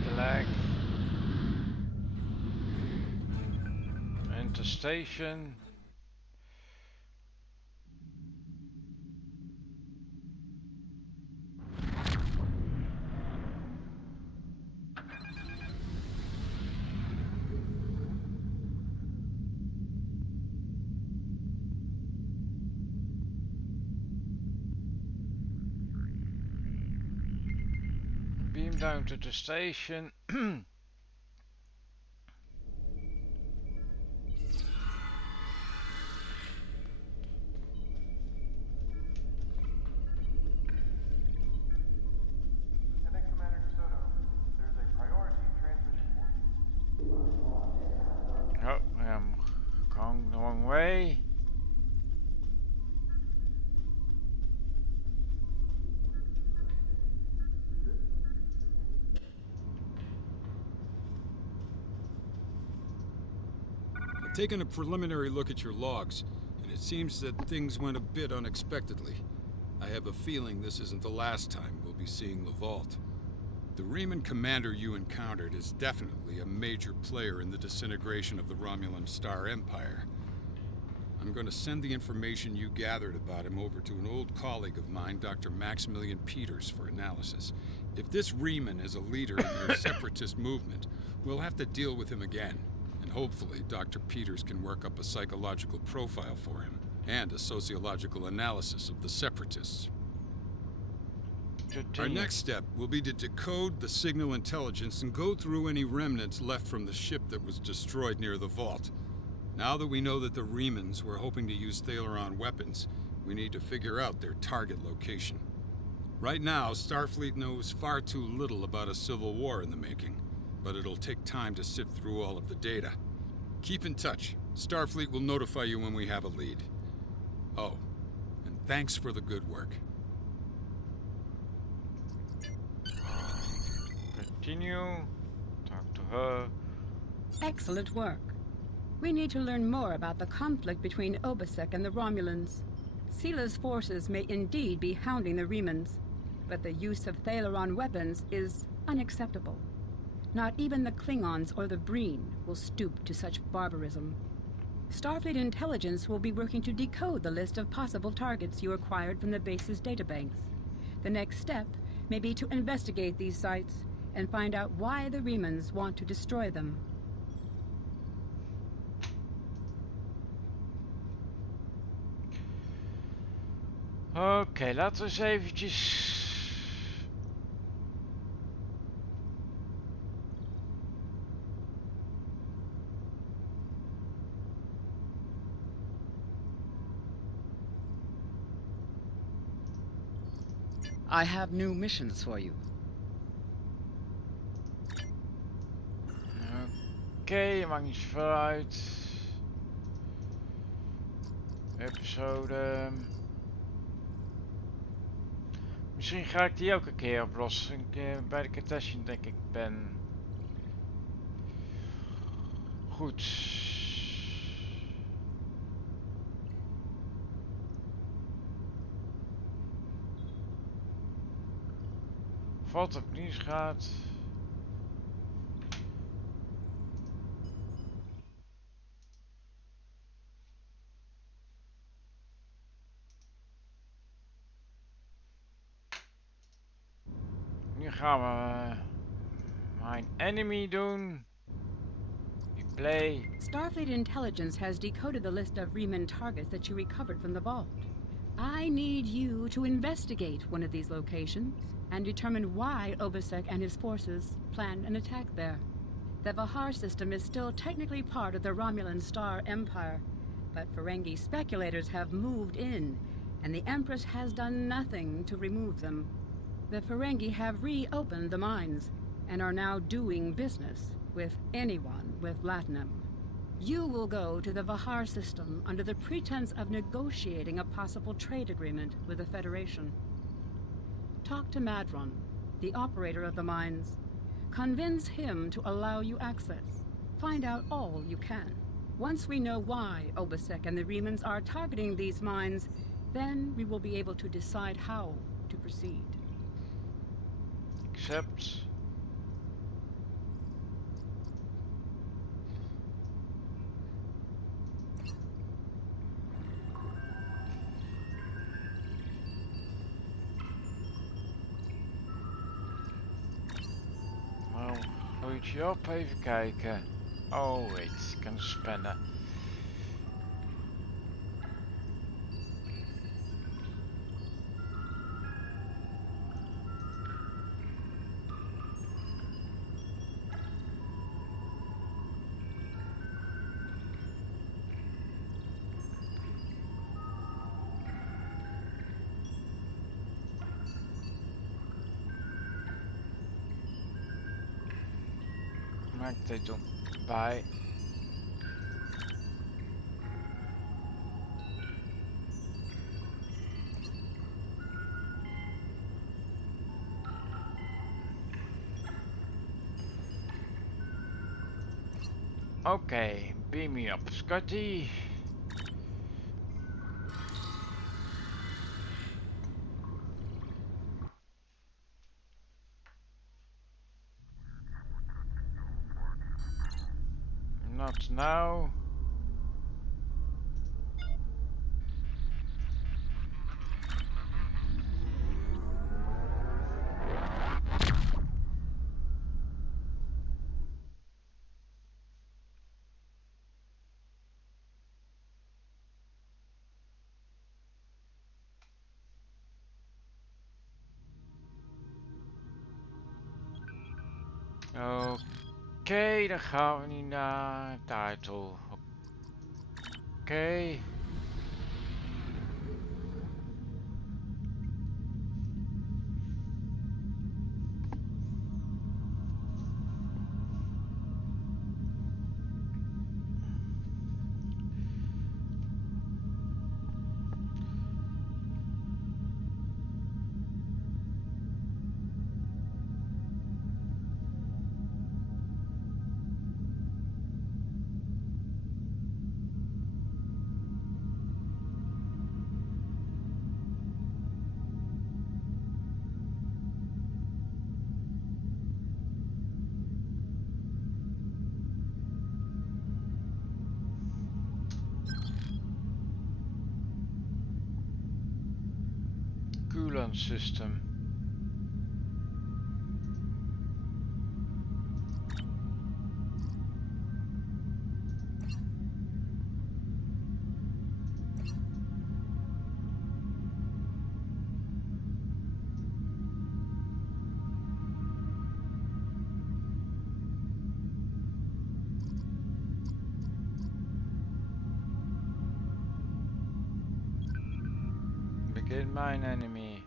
The lag. Enter station. Beam down to the station. Oh, I'm going the wrong way. I've taken a preliminary look at your logs, and it seems that things went a bit unexpectedly. I have a feeling this isn't the last time we'll be seeing the vault. The Riemann commander you encountered is definitely a major player in the disintegration of the Romulan Star Empire. I'm going to send the information you gathered about him over to an old colleague of mine, Dr. Maximilian Peters, for analysis. If this Riemann is a leader in their separatist movement, we'll have to deal with him again. And hopefully, Dr. Peters can work up a psychological profile for him, and a sociological analysis of the separatists. Our next step will be to decode the signal intelligence and go through any remnants left from the ship that was destroyed near the vault. Now that we know that the Riemanns were hoping to use Thaleron weapons, we need to figure out their target location. Right now, Starfleet knows far too little about a civil war in the making, but it'll take time to sift through all of the data. Keep in touch. Starfleet will notify you when we have a lead. Oh, and thanks for the good work. Continue. Talk to her. Excellent work. We need to learn more about the conflict between Obasek and the Romulans. Sila's forces may indeed be hounding the Riemanns, but the use of Thaleron weapons is unacceptable. Not even the Klingons or the Breen will stoop to such barbarism. Starfleet intelligence will be working to decode the list of possible targets you acquired from the base's databanks. The next step may be to investigate these sites and find out why the Riemanns want to destroy them. Oké, laten we eens eventjes... I have new missions for you. Oké, maakt niet zoveel uit. Episode... Misschien ga ik die ook een keer oplossen. Een keer bij de Cartesian denk ik ben. Goed. wat op nieuws gaat. Nu gaan we mijn enemy doen. Play. Starfleet intelligence has decoded the list of Riemann targets that you recovered from the vault. I need you to investigate one of these locations and determine why Obasek and his forces planned an attack there. The Vahar system is still technically part of the Romulan Star Empire, but Ferengi speculators have moved in, and the Empress has done nothing to remove them. The Ferengi have reopened the mines and are now doing business with anyone with Latinum. You will go to the Vahar system under the pretense of negotiating a possible trade agreement with the Federation. Talk to Madron, the operator of the mines. Convince him to allow you access. Find out all you can. Once we know why Obasek and the Riemans are targeting these mines, then we will be able to decide how to proceed. Accept. Groeitje op, even kijken. Oh wait, ik kan spannen. Maak dit doen bij. Oké, beam me up, Scotty. Not now. Oké, dan gaan we nu naar daar toe. Oké. System. Begin mine enemy.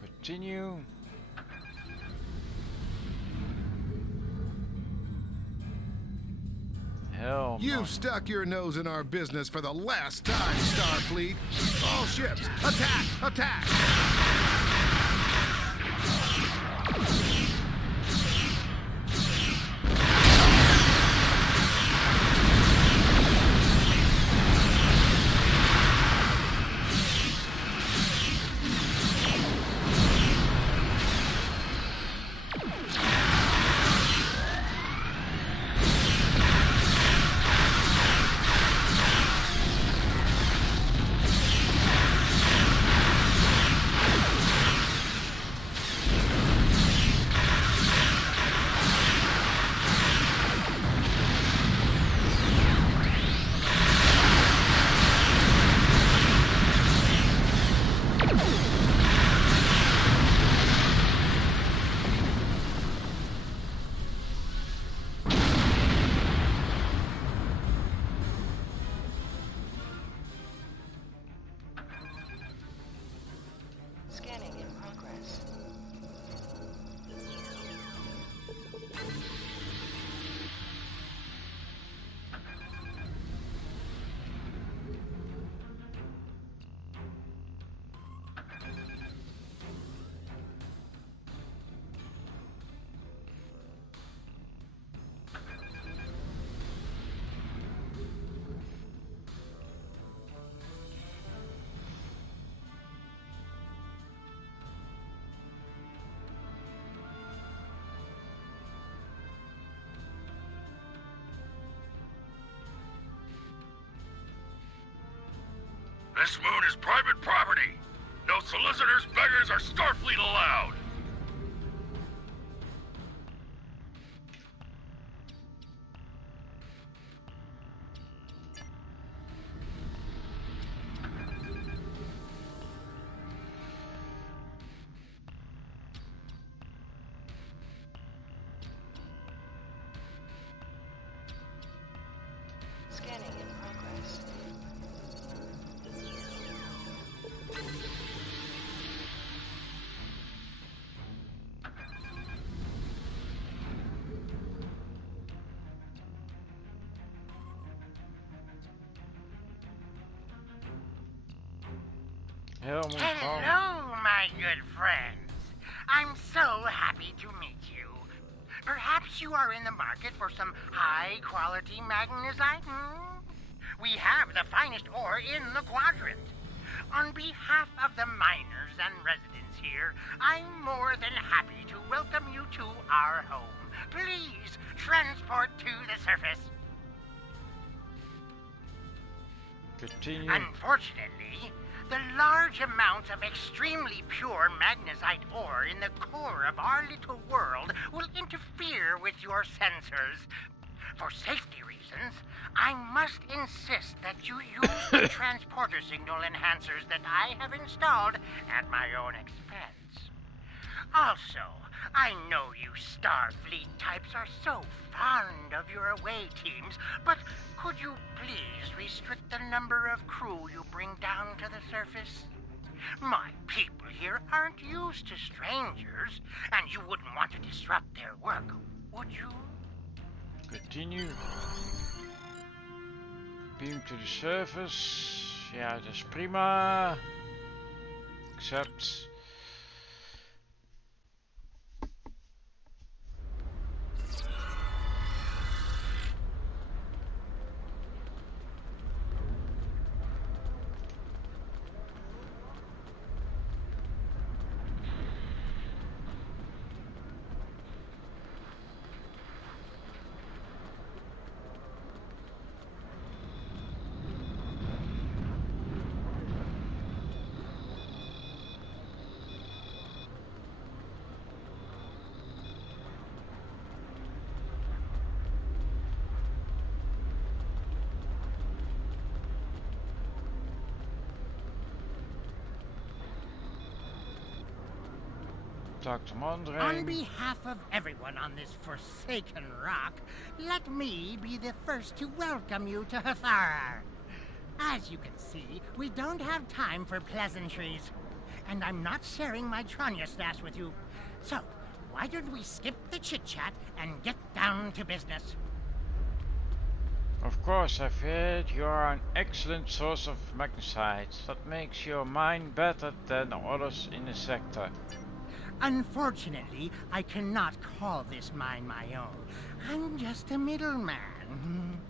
Continue. Hell, You've stuck your nose in our business for the last time, Starfleet. All ships, attack! Attack! This moon is private property. No solicitors, beggars, or Starfleet allowed. Scanning in progress. Hello, my good friends. I'm so happy to meet you. Perhaps you are in the market for some high-quality magnesite? We have the finest ore in the quadrant. On behalf of the miners and residents here, I'm more than happy to welcome you to our home. Please transport to the surface. Continue. Unfortunately, the large amounts of extremely pure magnesite ore in the core of our little world will interfere with your sensors. For safety reasons, I must insist that you use the transporter signal enhancers that I have installed at my own expense. Also, I know you Starfleet types are so fond of your away teams, but could you please restrict the number of crew you bring down to the surface? My people here aren't used to strangers, and you wouldn't want to disrupt their work, would you? Continue. Beam to the surface. Ja, dat is prima. Accept. On behalf of everyone on this forsaken rock, let me be the first to welcome you to Hathara. As you can see, we don't have time for pleasantries. And I'm not sharing my Tranya stash with you. So, why don't we skip the chit-chat and get down to business? Of course, I've heard you are an excellent source of magnesite. That makes your mine better than others in the sector. Unfortunately, I cannot call this mine my own. I'm just a middleman.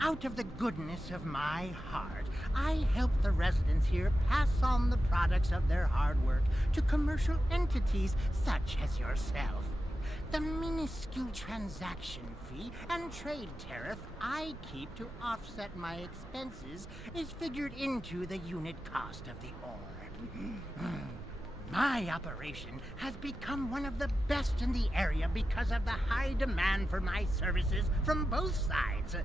Out of the goodness of my heart, I help the residents here pass on the products of their hard work to commercial entities such as yourself. The minuscule transaction fee and trade tariff I keep to offset my expenses is figured into the unit cost of the ore. My operation has become one of the best in the area because of the high demand for my services from both sides.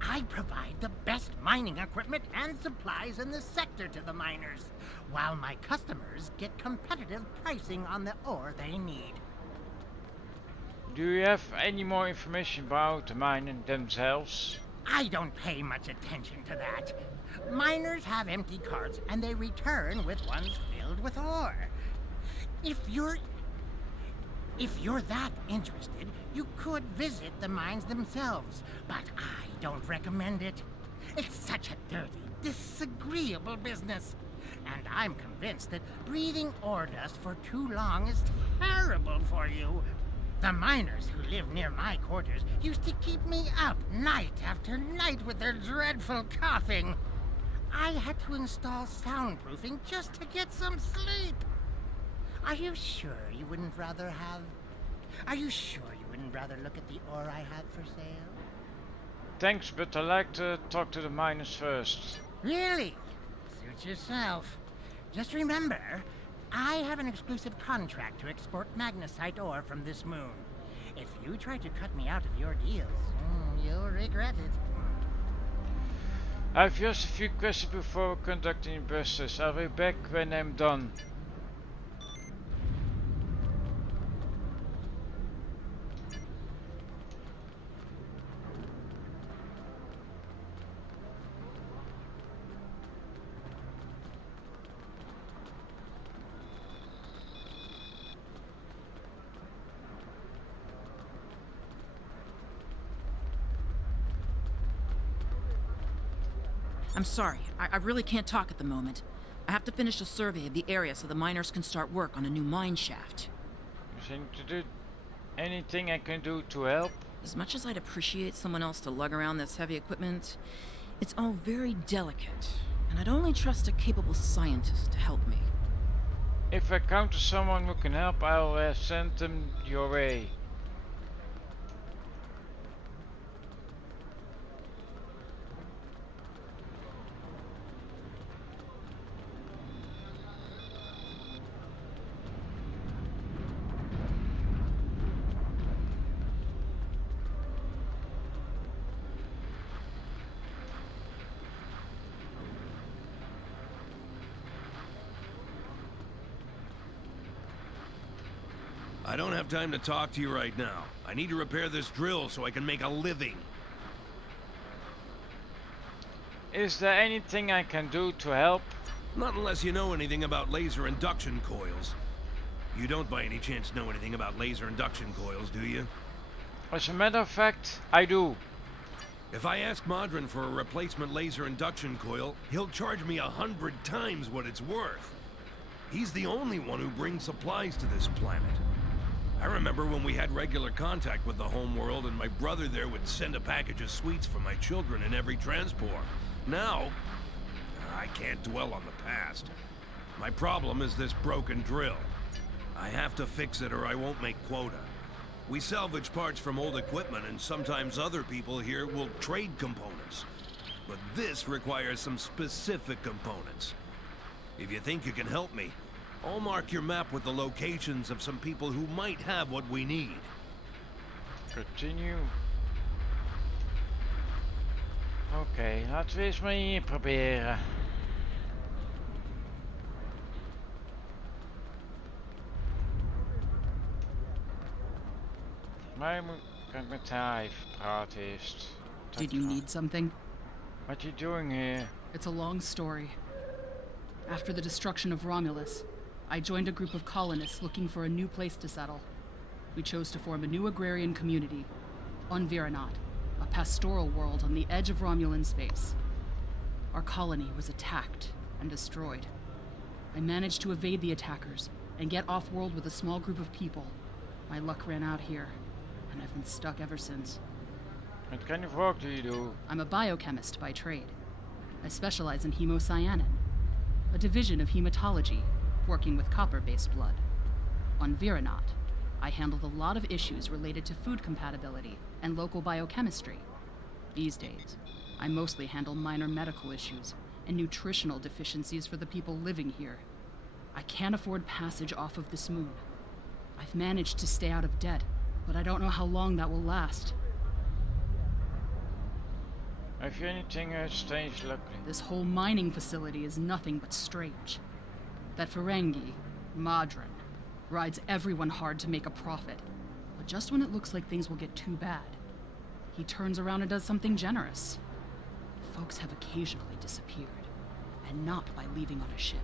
I provide the best mining equipment and supplies in the sector to the miners, while my customers get competitive pricing on the ore they need. Do you have any more information about the mine themselves? I don't pay much attention to that. Miners have empty carts and they return with ones filled with ore. If you're that interested, you could visit the mines themselves, but I don't recommend it. It's such a dirty, disagreeable business. And I'm convinced that breathing ore dust for too long is terrible for you. The miners who live near my quarters used to keep me up night after night with their dreadful coughing. I had to install soundproofing just to get some sleep. Are you sure you wouldn't rather look at the ore I have for sale? Thanks, but I'd like to talk to the miners first. Really? Suit yourself. Just remember, I have an exclusive contract to export magnesite ore from this moon. If you try to cut me out of your deals, you'll regret it. I have just a few questions before conducting buses. I'll be back when I'm done. I'm sorry, I really can't talk at the moment. I have to finish a survey of the area so the miners can start work on a new mine shaft. You think to do anything I can do to help? As much as I'd appreciate someone else to lug around this heavy equipment, it's all very delicate, and I'd only trust a capable scientist to help me. If I encounter someone who can help, I'll send them your way. I don't have time to talk to you right now. I need to repair this drill so I can make a living. Is there anything I can do to help? Not unless you know anything about laser induction coils. You don't by any chance know anything about laser induction coils, do you? As a matter of fact, I do. If I ask Modron for a replacement laser induction coil, he'll charge me 100 times what it's worth. He's the only one who brings supplies to this planet. I remember when we had regular contact with the home world and my brother there would send a package of sweets for my children in every transport. Now, I can't dwell on the past. My problem is this broken drill. I have to fix it or I won't make quota. We salvage parts from old equipment and sometimes other people here will trade components. But this requires some specific components. If you think you can help me, I'll mark your map with the locations of some people who might have what we need. Continue. Oké, laten we eens maar hier proberen. Maar kan ik met haar even praten eerst. Did you need something? What you doing here? It's a long story. After the destruction of Romulus, I joined a group of colonists looking for a new place to settle. We chose to form a new agrarian community on Viva Nederland, a pastoral world on the edge of Romulan space. Our colony was attacked and destroyed. I managed to evade the attackers and get off-world with a small group of people. My luck ran out here, and I've been stuck ever since. What kind of work do you do? I'm a biochemist by trade. I specialize in hemocyanin, a division of hematology, working with copper-based blood. On Viva Nederland, I handled a lot of issues related to food compatibility and local biochemistry. These days, I mostly handle minor medical issues and nutritional deficiencies for the people living here. I can't afford passage off of this moon. I've managed to stay out of debt, but I don't know how long that will last. Have you anything strange lately? This whole mining facility is nothing but strange. That Ferengi, Modron, rides everyone hard to make a profit. But just when it looks like things will get too bad, he turns around and does something generous. Folks have occasionally disappeared, and not by leaving on a ship.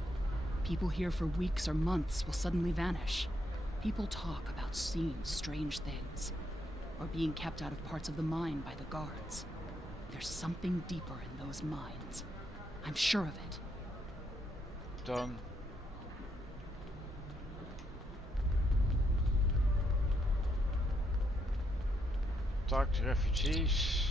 People here for weeks or months will suddenly vanish. People talk about seeing strange things, or being kept out of parts of the mine by the guards. There's something deeper in those mines. I'm sure of it. Done. Talk to refugees.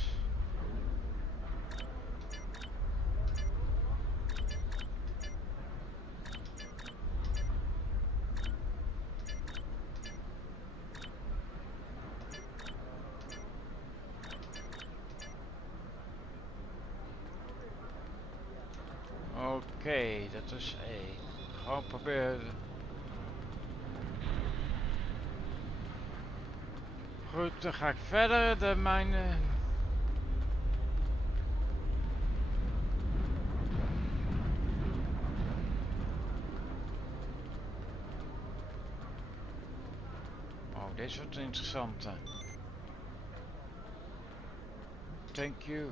Oké, dat is E. Gewoon proberen. Goed, dan ga ik verder. De mijne. Oh, deze wordt interessant. Thank you.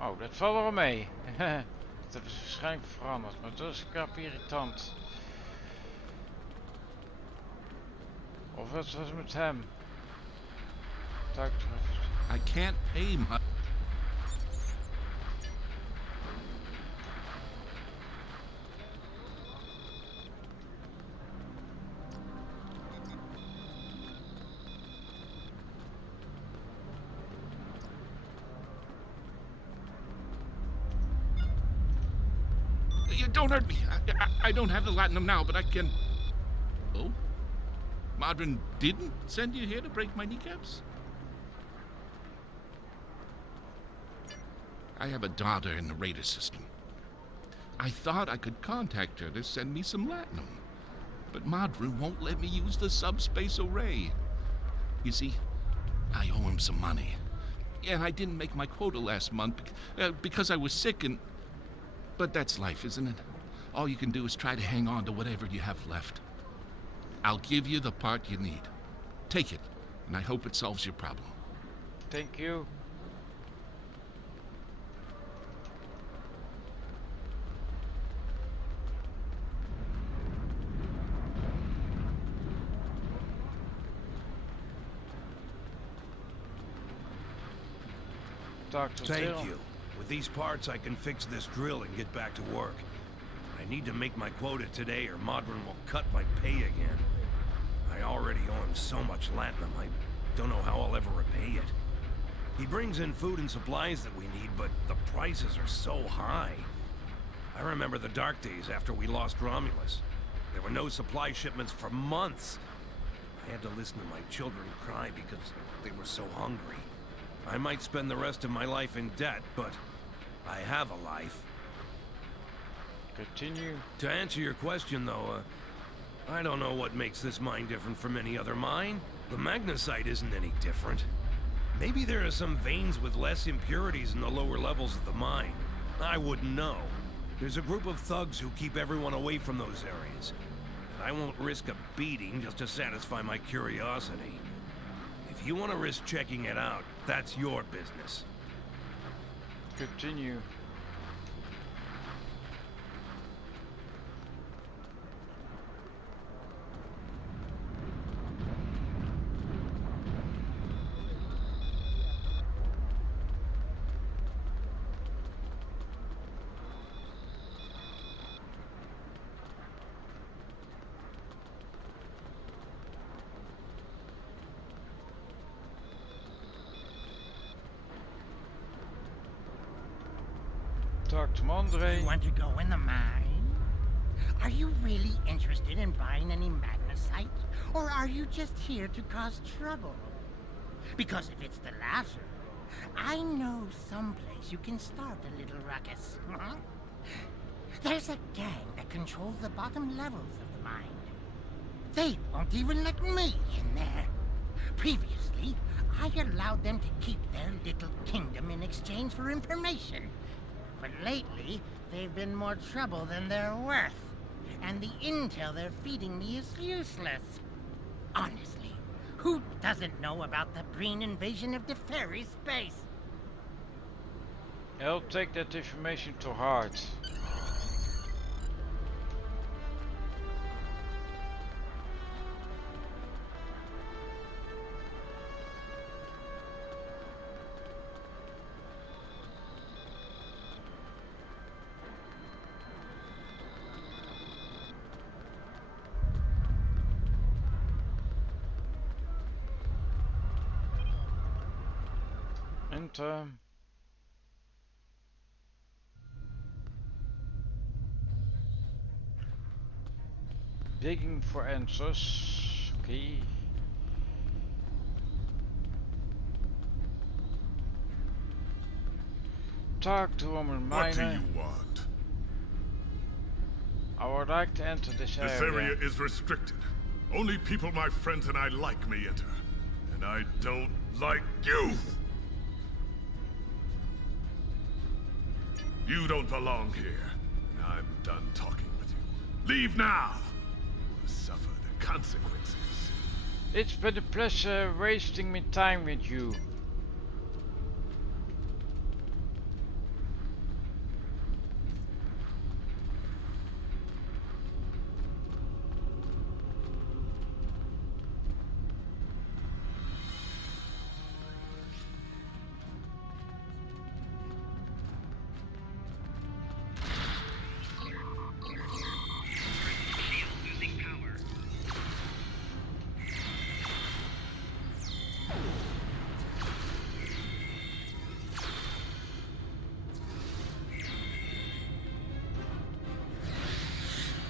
Oh, dat valt wel mee. Dat is waarschijnlijk veranderd, maar dat is krap irritant. Of wat was met hem? I can't pay my... Don't hurt me. I don't have the latinum now, but I can... Oh? Modron didn't send you here to break my kneecaps? I have a daughter in the radar system. I thought I could contact her to send me some latinum. But Modron won't let me use the subspace array. You see, I owe him some money. Yeah, I didn't make my quota last month because I was sick and... But that's life, isn't it? All you can do is try to hang on to whatever you have left. I'll give you the part you need. Take it, and I hope it solves your problem. Thank you. Thank you. With these parts, I can fix this drill and get back to work. I need to make my quota today or Modron will cut my pay again. I already owe him so much latinum, I don't know how I'll ever repay it. He brings in food and supplies that we need, but the prices are so high. I remember the dark days after we lost Romulus. There were no supply shipments for months. I had to listen to my children cry because they were so hungry. I might spend the rest of my life in debt, but I have a life. Continue. To answer your question, though, I don't know what makes this mine different from any other mine. The magnesite isn't any different. Maybe there are some veins with less impurities in the lower levels of the mine. I wouldn't know. There's a group of thugs who keep everyone away from those areas. And I won't risk a beating just to satisfy my curiosity. If you want to risk checking it out, that's your business. Continue. Talk to Andre. You want to go in the mine? Are you really interested in buying any magnesite? Or are you just here to cause trouble? Because if it's the latter, I know someplace you can start a little ruckus. There's a gang that controls the bottom levels of the mine. They won't even let me in there. Previously, I allowed them to keep their little kingdom in exchange for information. But lately, they've been more trouble than they're worth. And the intel they're feeding me is useless. Honestly, who doesn't know about the Breen invasion of the fairy space? I'll take that information to heart. Digging for answers. Okay. talk to Romulan What do miner. you want? I would like to enter this area. This area is restricted. Only people my friends and I like may enter. And I don't like you! You don't belong here. And I'm done talking with you. Leave now! You will suffer the consequences. It's been a pleasure wasting my time with you.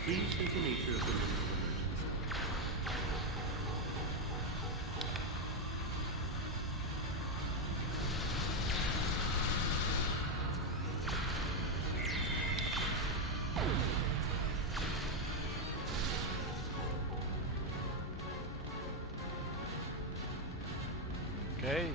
Please state the nature of the medical Okay.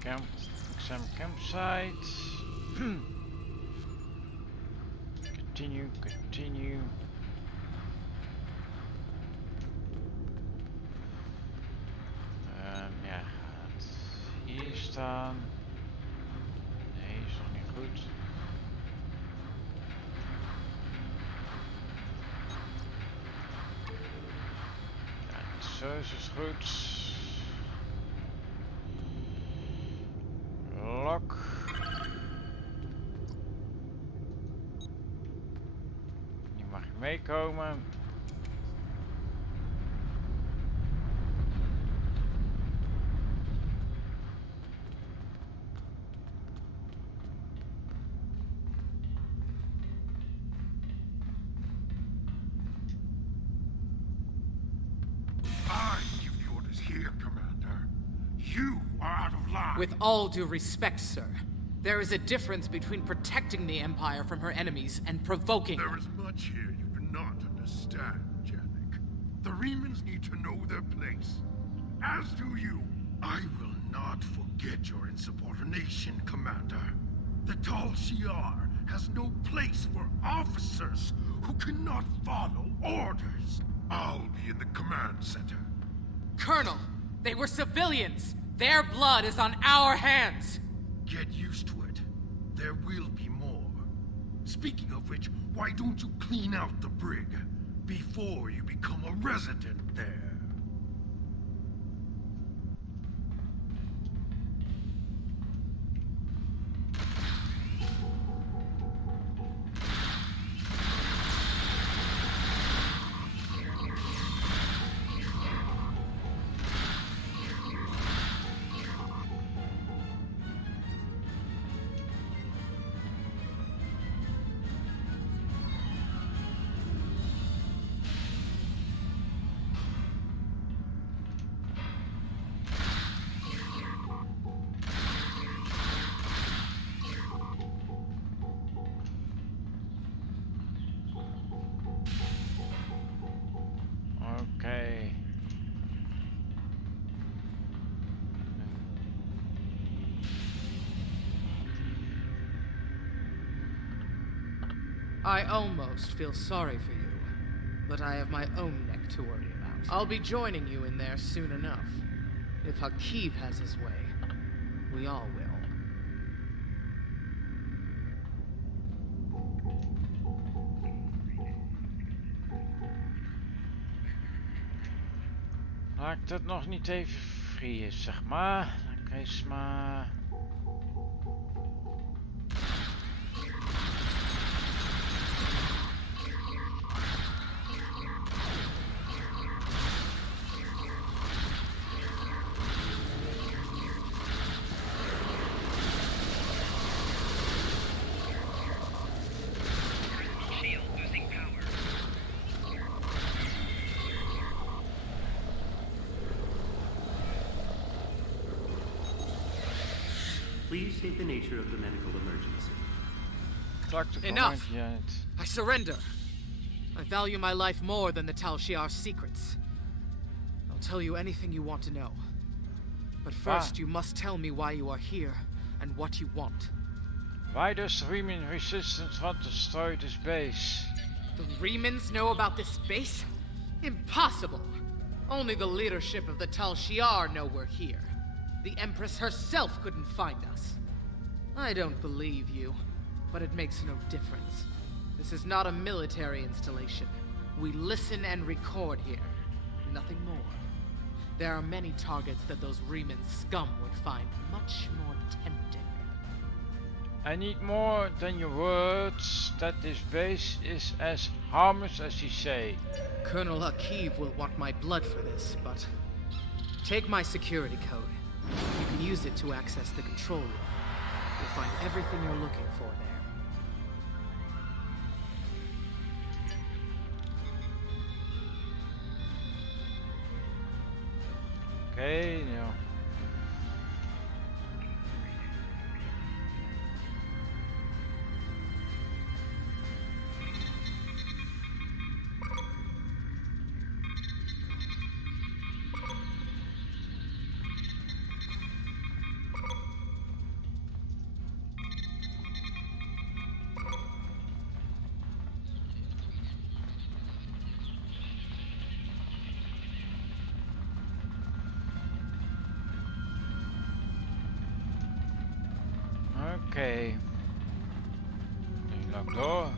Okay. Some campsites. Continue. Ja, gaat hier staan. Nee, is nog niet goed. Ja, zo is het goed. Lock. Nu mag je meekomen. I give the orders here, Commander. You are out of line. With all due respect, sir, there is a difference between protecting the Empire from her enemies and provoking There them. is much here you do not understand, Janik. The Remans need to know their place. As do you. I will not forget your insubordination, Commander. The Tal Shiar has no place for officers who cannot follow orders. I'll be in the command center. Colonel, they were civilians. Their blood is on our hands. Get used to it. There will be more. Speaking of which, why don't you clean out the brig before you become a resident there? I almost feel sorry for you, but I have my own neck to worry about. I'll be joining you in there soon enough. If Hakiv has his way, we all will. Maakt het nog niet even free is, zeg maar. Dan is maar... Please state the nature of the medical emergency. Enough! I surrender. I value my life more than the Tal Shiar's secrets. I'll tell you anything you want to know. But first, you must tell me why you are here and what you want. Why does Riemann Resistance want to destroy this base? The Riemans know about this base? Impossible! Only the leadership of the Tal Shiar know we're here. The Empress herself couldn't find us. I don't believe you, but it makes no difference. This is not a military installation. We listen and record here. Nothing more. There are many targets that those Riemann scum would find much more tempting. I need more than your words that this base is as harmless as you say. Colonel Hakiv will want my blood for this, but... Take my security code. You can use it to access the control room. You'll find everything you're looking for there. Okay, now. Oké. Nu loop door.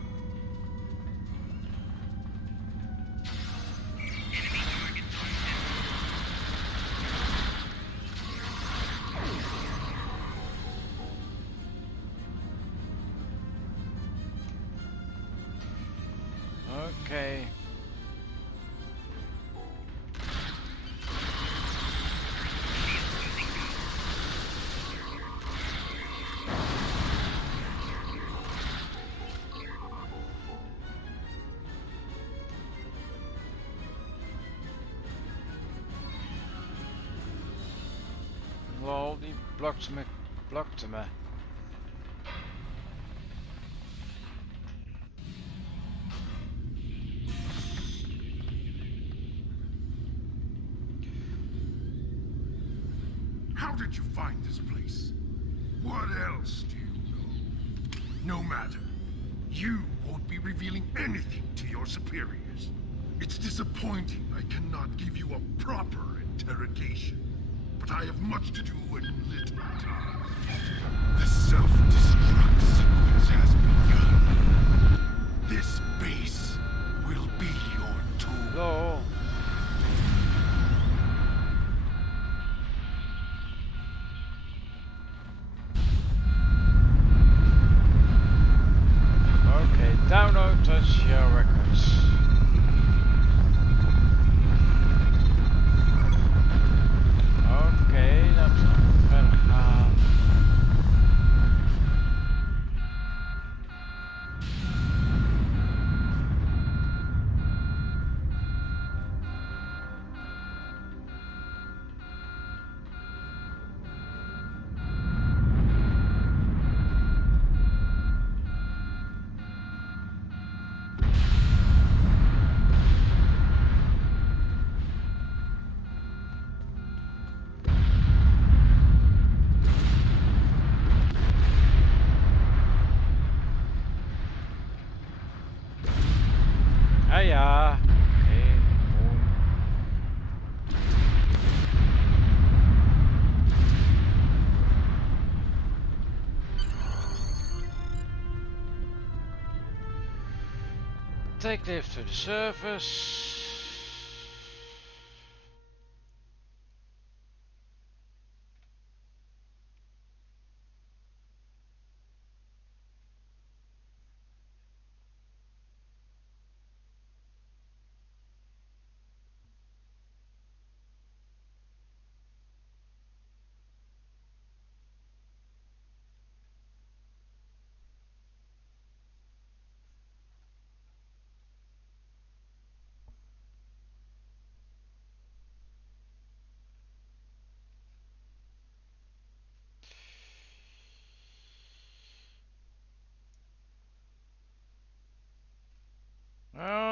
Oké. Lol, die blokte me. How did you find this place? What else do you know? No matter. You won't be revealing anything to your superiors. It's disappointing I cannot give you a proper interrogation. But I have much to do and little time. The self-destruct sequence has begun. This base will be your tool. Hello. Okay, download the Shiar records. Oké, dat we verder gaan. take lift to the surface.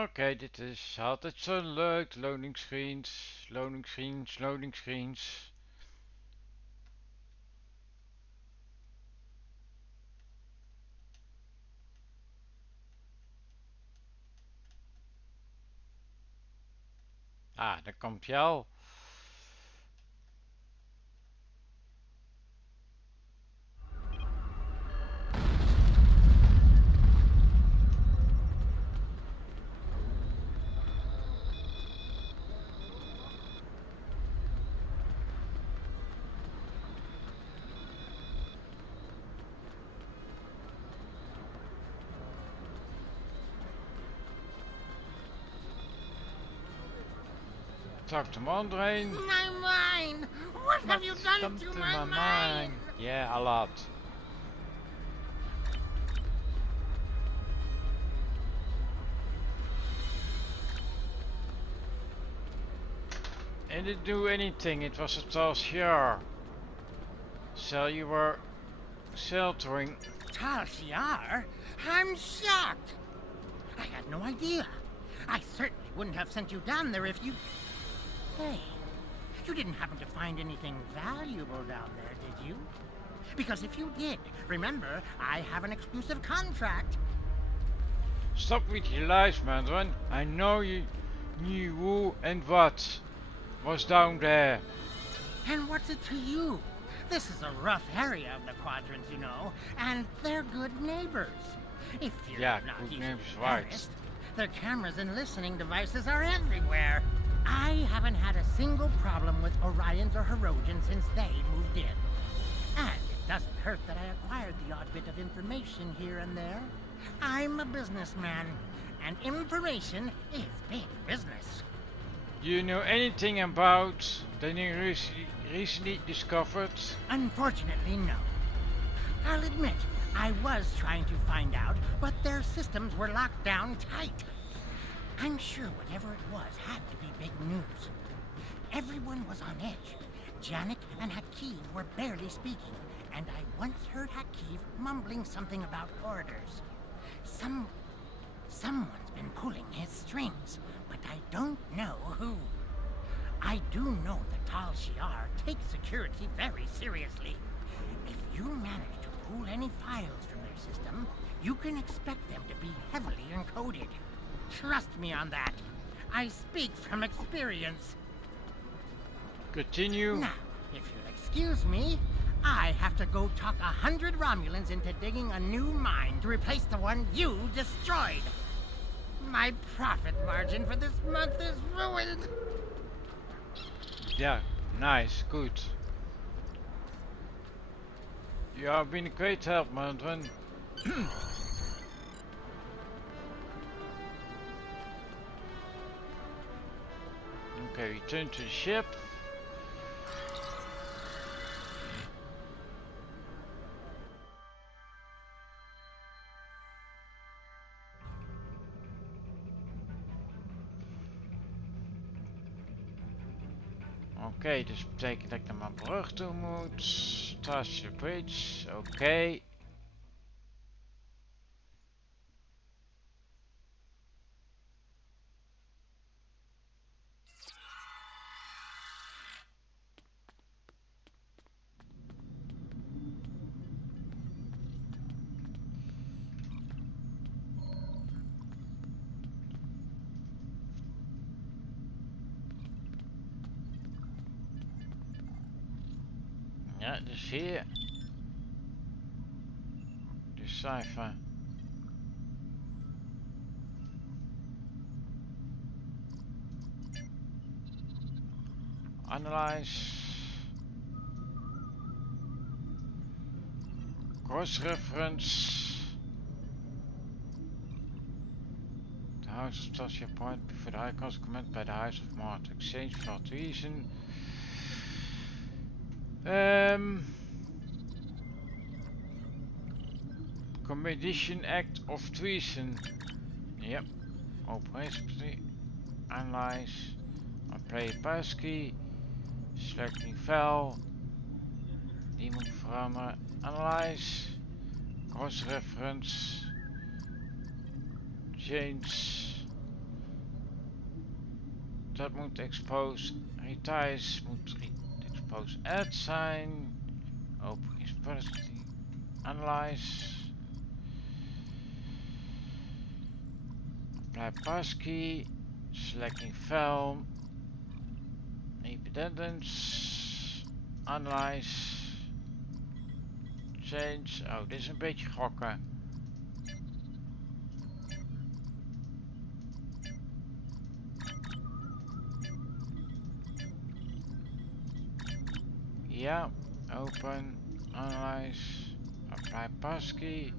Oké, dit is altijd zo leuk. Loading screens, loading screens, loading screens. Ah, daar komt hij al. Talk to Mandarin. My mind! What have you done to my mind? Yeah, a lot. It didn't do anything, it was a Tal Shiar. So you were sheltering. Tal Shiar? I'm shocked! I had no idea. I certainly wouldn't have sent you down there if you... Hey, you didn't happen to find anything valuable down there, did you? Because if you did, remember, I have an exclusive contract. Stop with your lies, Mandarin. I know you knew who and what was down there. And what's it to you? This is a rough area of the quadrant, you know, and they're good neighbors. If you're not good easily neighbors, right. embarrassed, their cameras and listening devices are everywhere. I haven't had a single problem with Orions or Herodians since they moved in. And it doesn't hurt that I acquired the odd bit of information here and there. I'm a businessman, and information is big business. Do you know anything about the recently discovered? Unfortunately, no. I'll admit, I was trying to find out, but their systems were locked down tight. I'm sure whatever it was had to be big news. Everyone was on edge. Janik and Hakeev were barely speaking, and I once heard Hakeev mumbling something about orders. Someone's been pulling his strings, but I don't know who. I do know that Tal Shiar takes security very seriously. If you manage to pull any files from their system, you can expect them to be heavily encoded. Trust me on that. I speak from experience. Continue. Now, if you'll excuse me, I have to go talk 100 Romulans into digging a new mine to replace the one you destroyed. My profit margin for this month is ruined. Yeah, nice, good. You have been a great help, Mandarin. Okay, return to the ship. Oké, dus betekent dat ik naar mijn brug toe moet. Touch the bridge, oké. Ja, dus hier. De cijfer. Analyze. Cross-reference. The House of Tasha Point before the High Council comment by the House of Mart. Exchange for treason. Commission Act of Treason. Yep. Open analyze. Play passkey. Selecting file. Die moet veranderen. Analyze. Cross-reference. Change. Dat moet expose. Retice moet expose add zijn. Open is passkey. Analyze. Apply passkey. Selecting file. Independence. Analyze. Change. Oh, dit is een beetje gokken. Ja, open. Analyze. Apply passkey.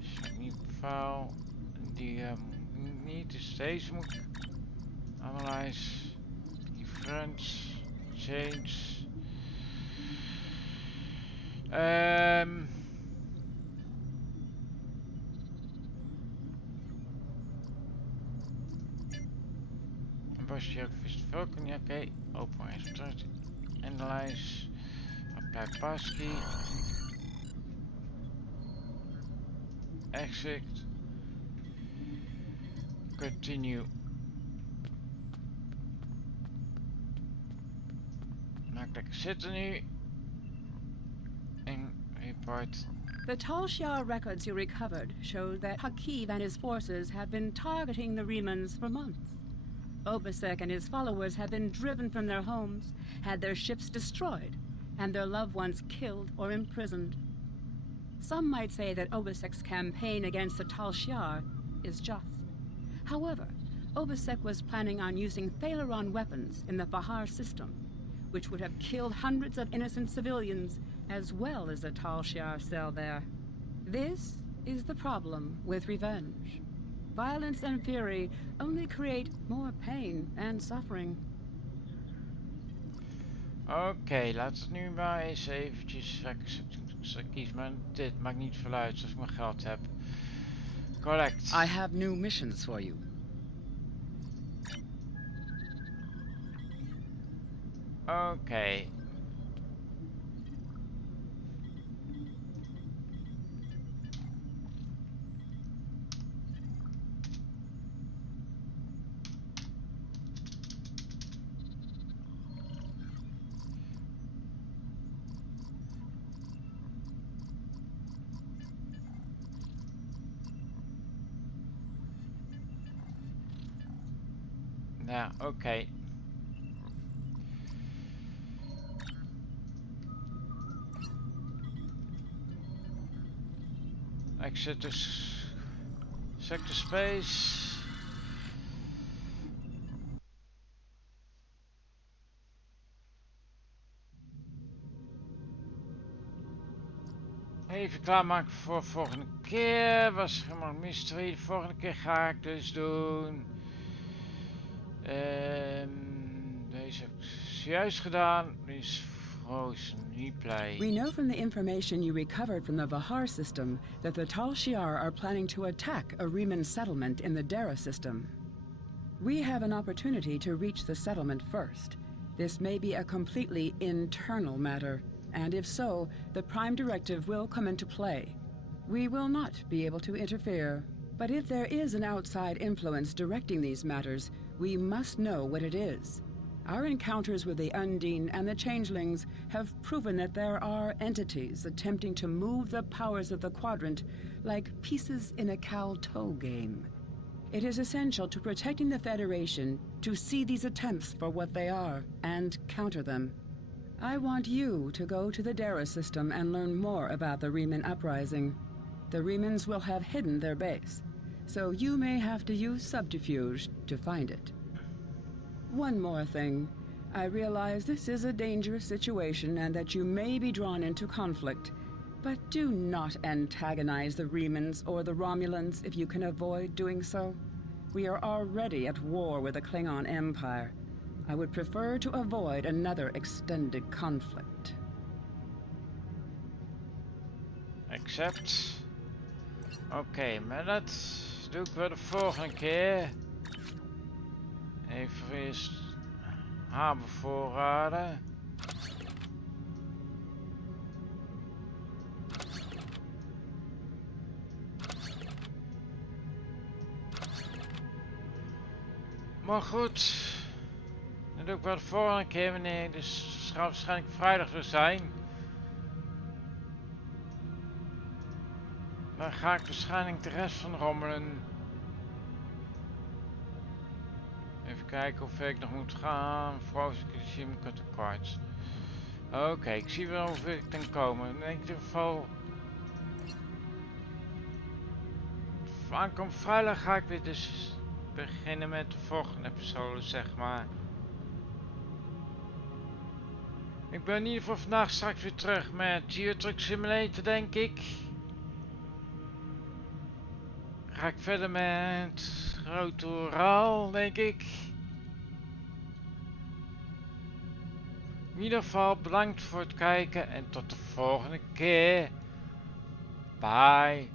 Select nieuw file. Die niet, dus deze moet. Analyze. Difference. Change. Was je ook vist welkom? Ja, oké. Open resultaat. Analyze. Apply passkey. Exit. Continue. Maak lekker zitten nu. En report. The Tal Shiar records you recovered show that Hakiv and his forces have been targeting the Remans for months. Obasek and his followers have been driven from their homes, had their ships destroyed, and their loved ones killed or imprisoned. Some might say that Obasek's campaign against the Tal Shiar is just. However, Obasek was planning on using Thalaron weapons in the Bahar system, which would have killed hundreds of innocent civilians, as well as the Tal Shiar cell there. This is the problem with revenge. Violence and fury only create more pain and suffering. Oké, laten we nu maar eens eventjes. Kies maar dit, maakt niet veel uit als ik mijn geld heb. Collect. I have new missions for you. Oké. Ja, oké. Exit dus sector space. Even klaarmaken voor volgende keer. Was helemaal mystery. De volgende keer ga ik dus doen. Deze heb ik juist gedaan. Die is frozen replay. We know from the information you recovered from the Vahar system that the Tal Shiar are planning to attack a Reman settlement in the Dara system. We have an opportunity to reach the settlement first. This may be a completely internal matter, and if so, the Prime Directive will come into play. We will not be able to interfere, but if there is an outside influence directing these matters, we must know what it is. Our encounters with the Undine and the Changelings have proven that there are entities attempting to move the powers of the Quadrant like pieces in a cow-toe game. It is essential to protecting the Federation to see these attempts for what they are and counter them. I want you to go to the Dara system and learn more about the Reman uprising. The Remans will have hidden their base, so you may have to use subterfuge to find it. One more thing. I realize this is a dangerous situation and that you may be drawn into conflict, but do not antagonize the Remans or the Romulans if you can avoid doing so. We are already at war with the Klingon Empire. I would prefer to avoid another extended conflict. Accept. Oké, maar dat doe ik wel de volgende keer. Even eerst haar bevoorraden. Maar goed, dat doe ik wel de volgende keer wanneer ik dus waarschijnlijk vrijdag zou zijn. Dan ga ik waarschijnlijk de rest van rommelen. Even kijken hoe ver ik nog moet gaan. Frozen regime cut the cards. Oké, ik zie wel hoe ver ik kan komen. In ieder geval. Aankomend vrijdag ga ik weer dus beginnen met de volgende episode, zeg maar. Ik ben in ieder geval vandaag straks weer terug met Geotruck Simulator, denk ik. Ga ik verder met Romulan, denk ik. In ieder geval bedankt voor het kijken en tot de volgende keer. Bye.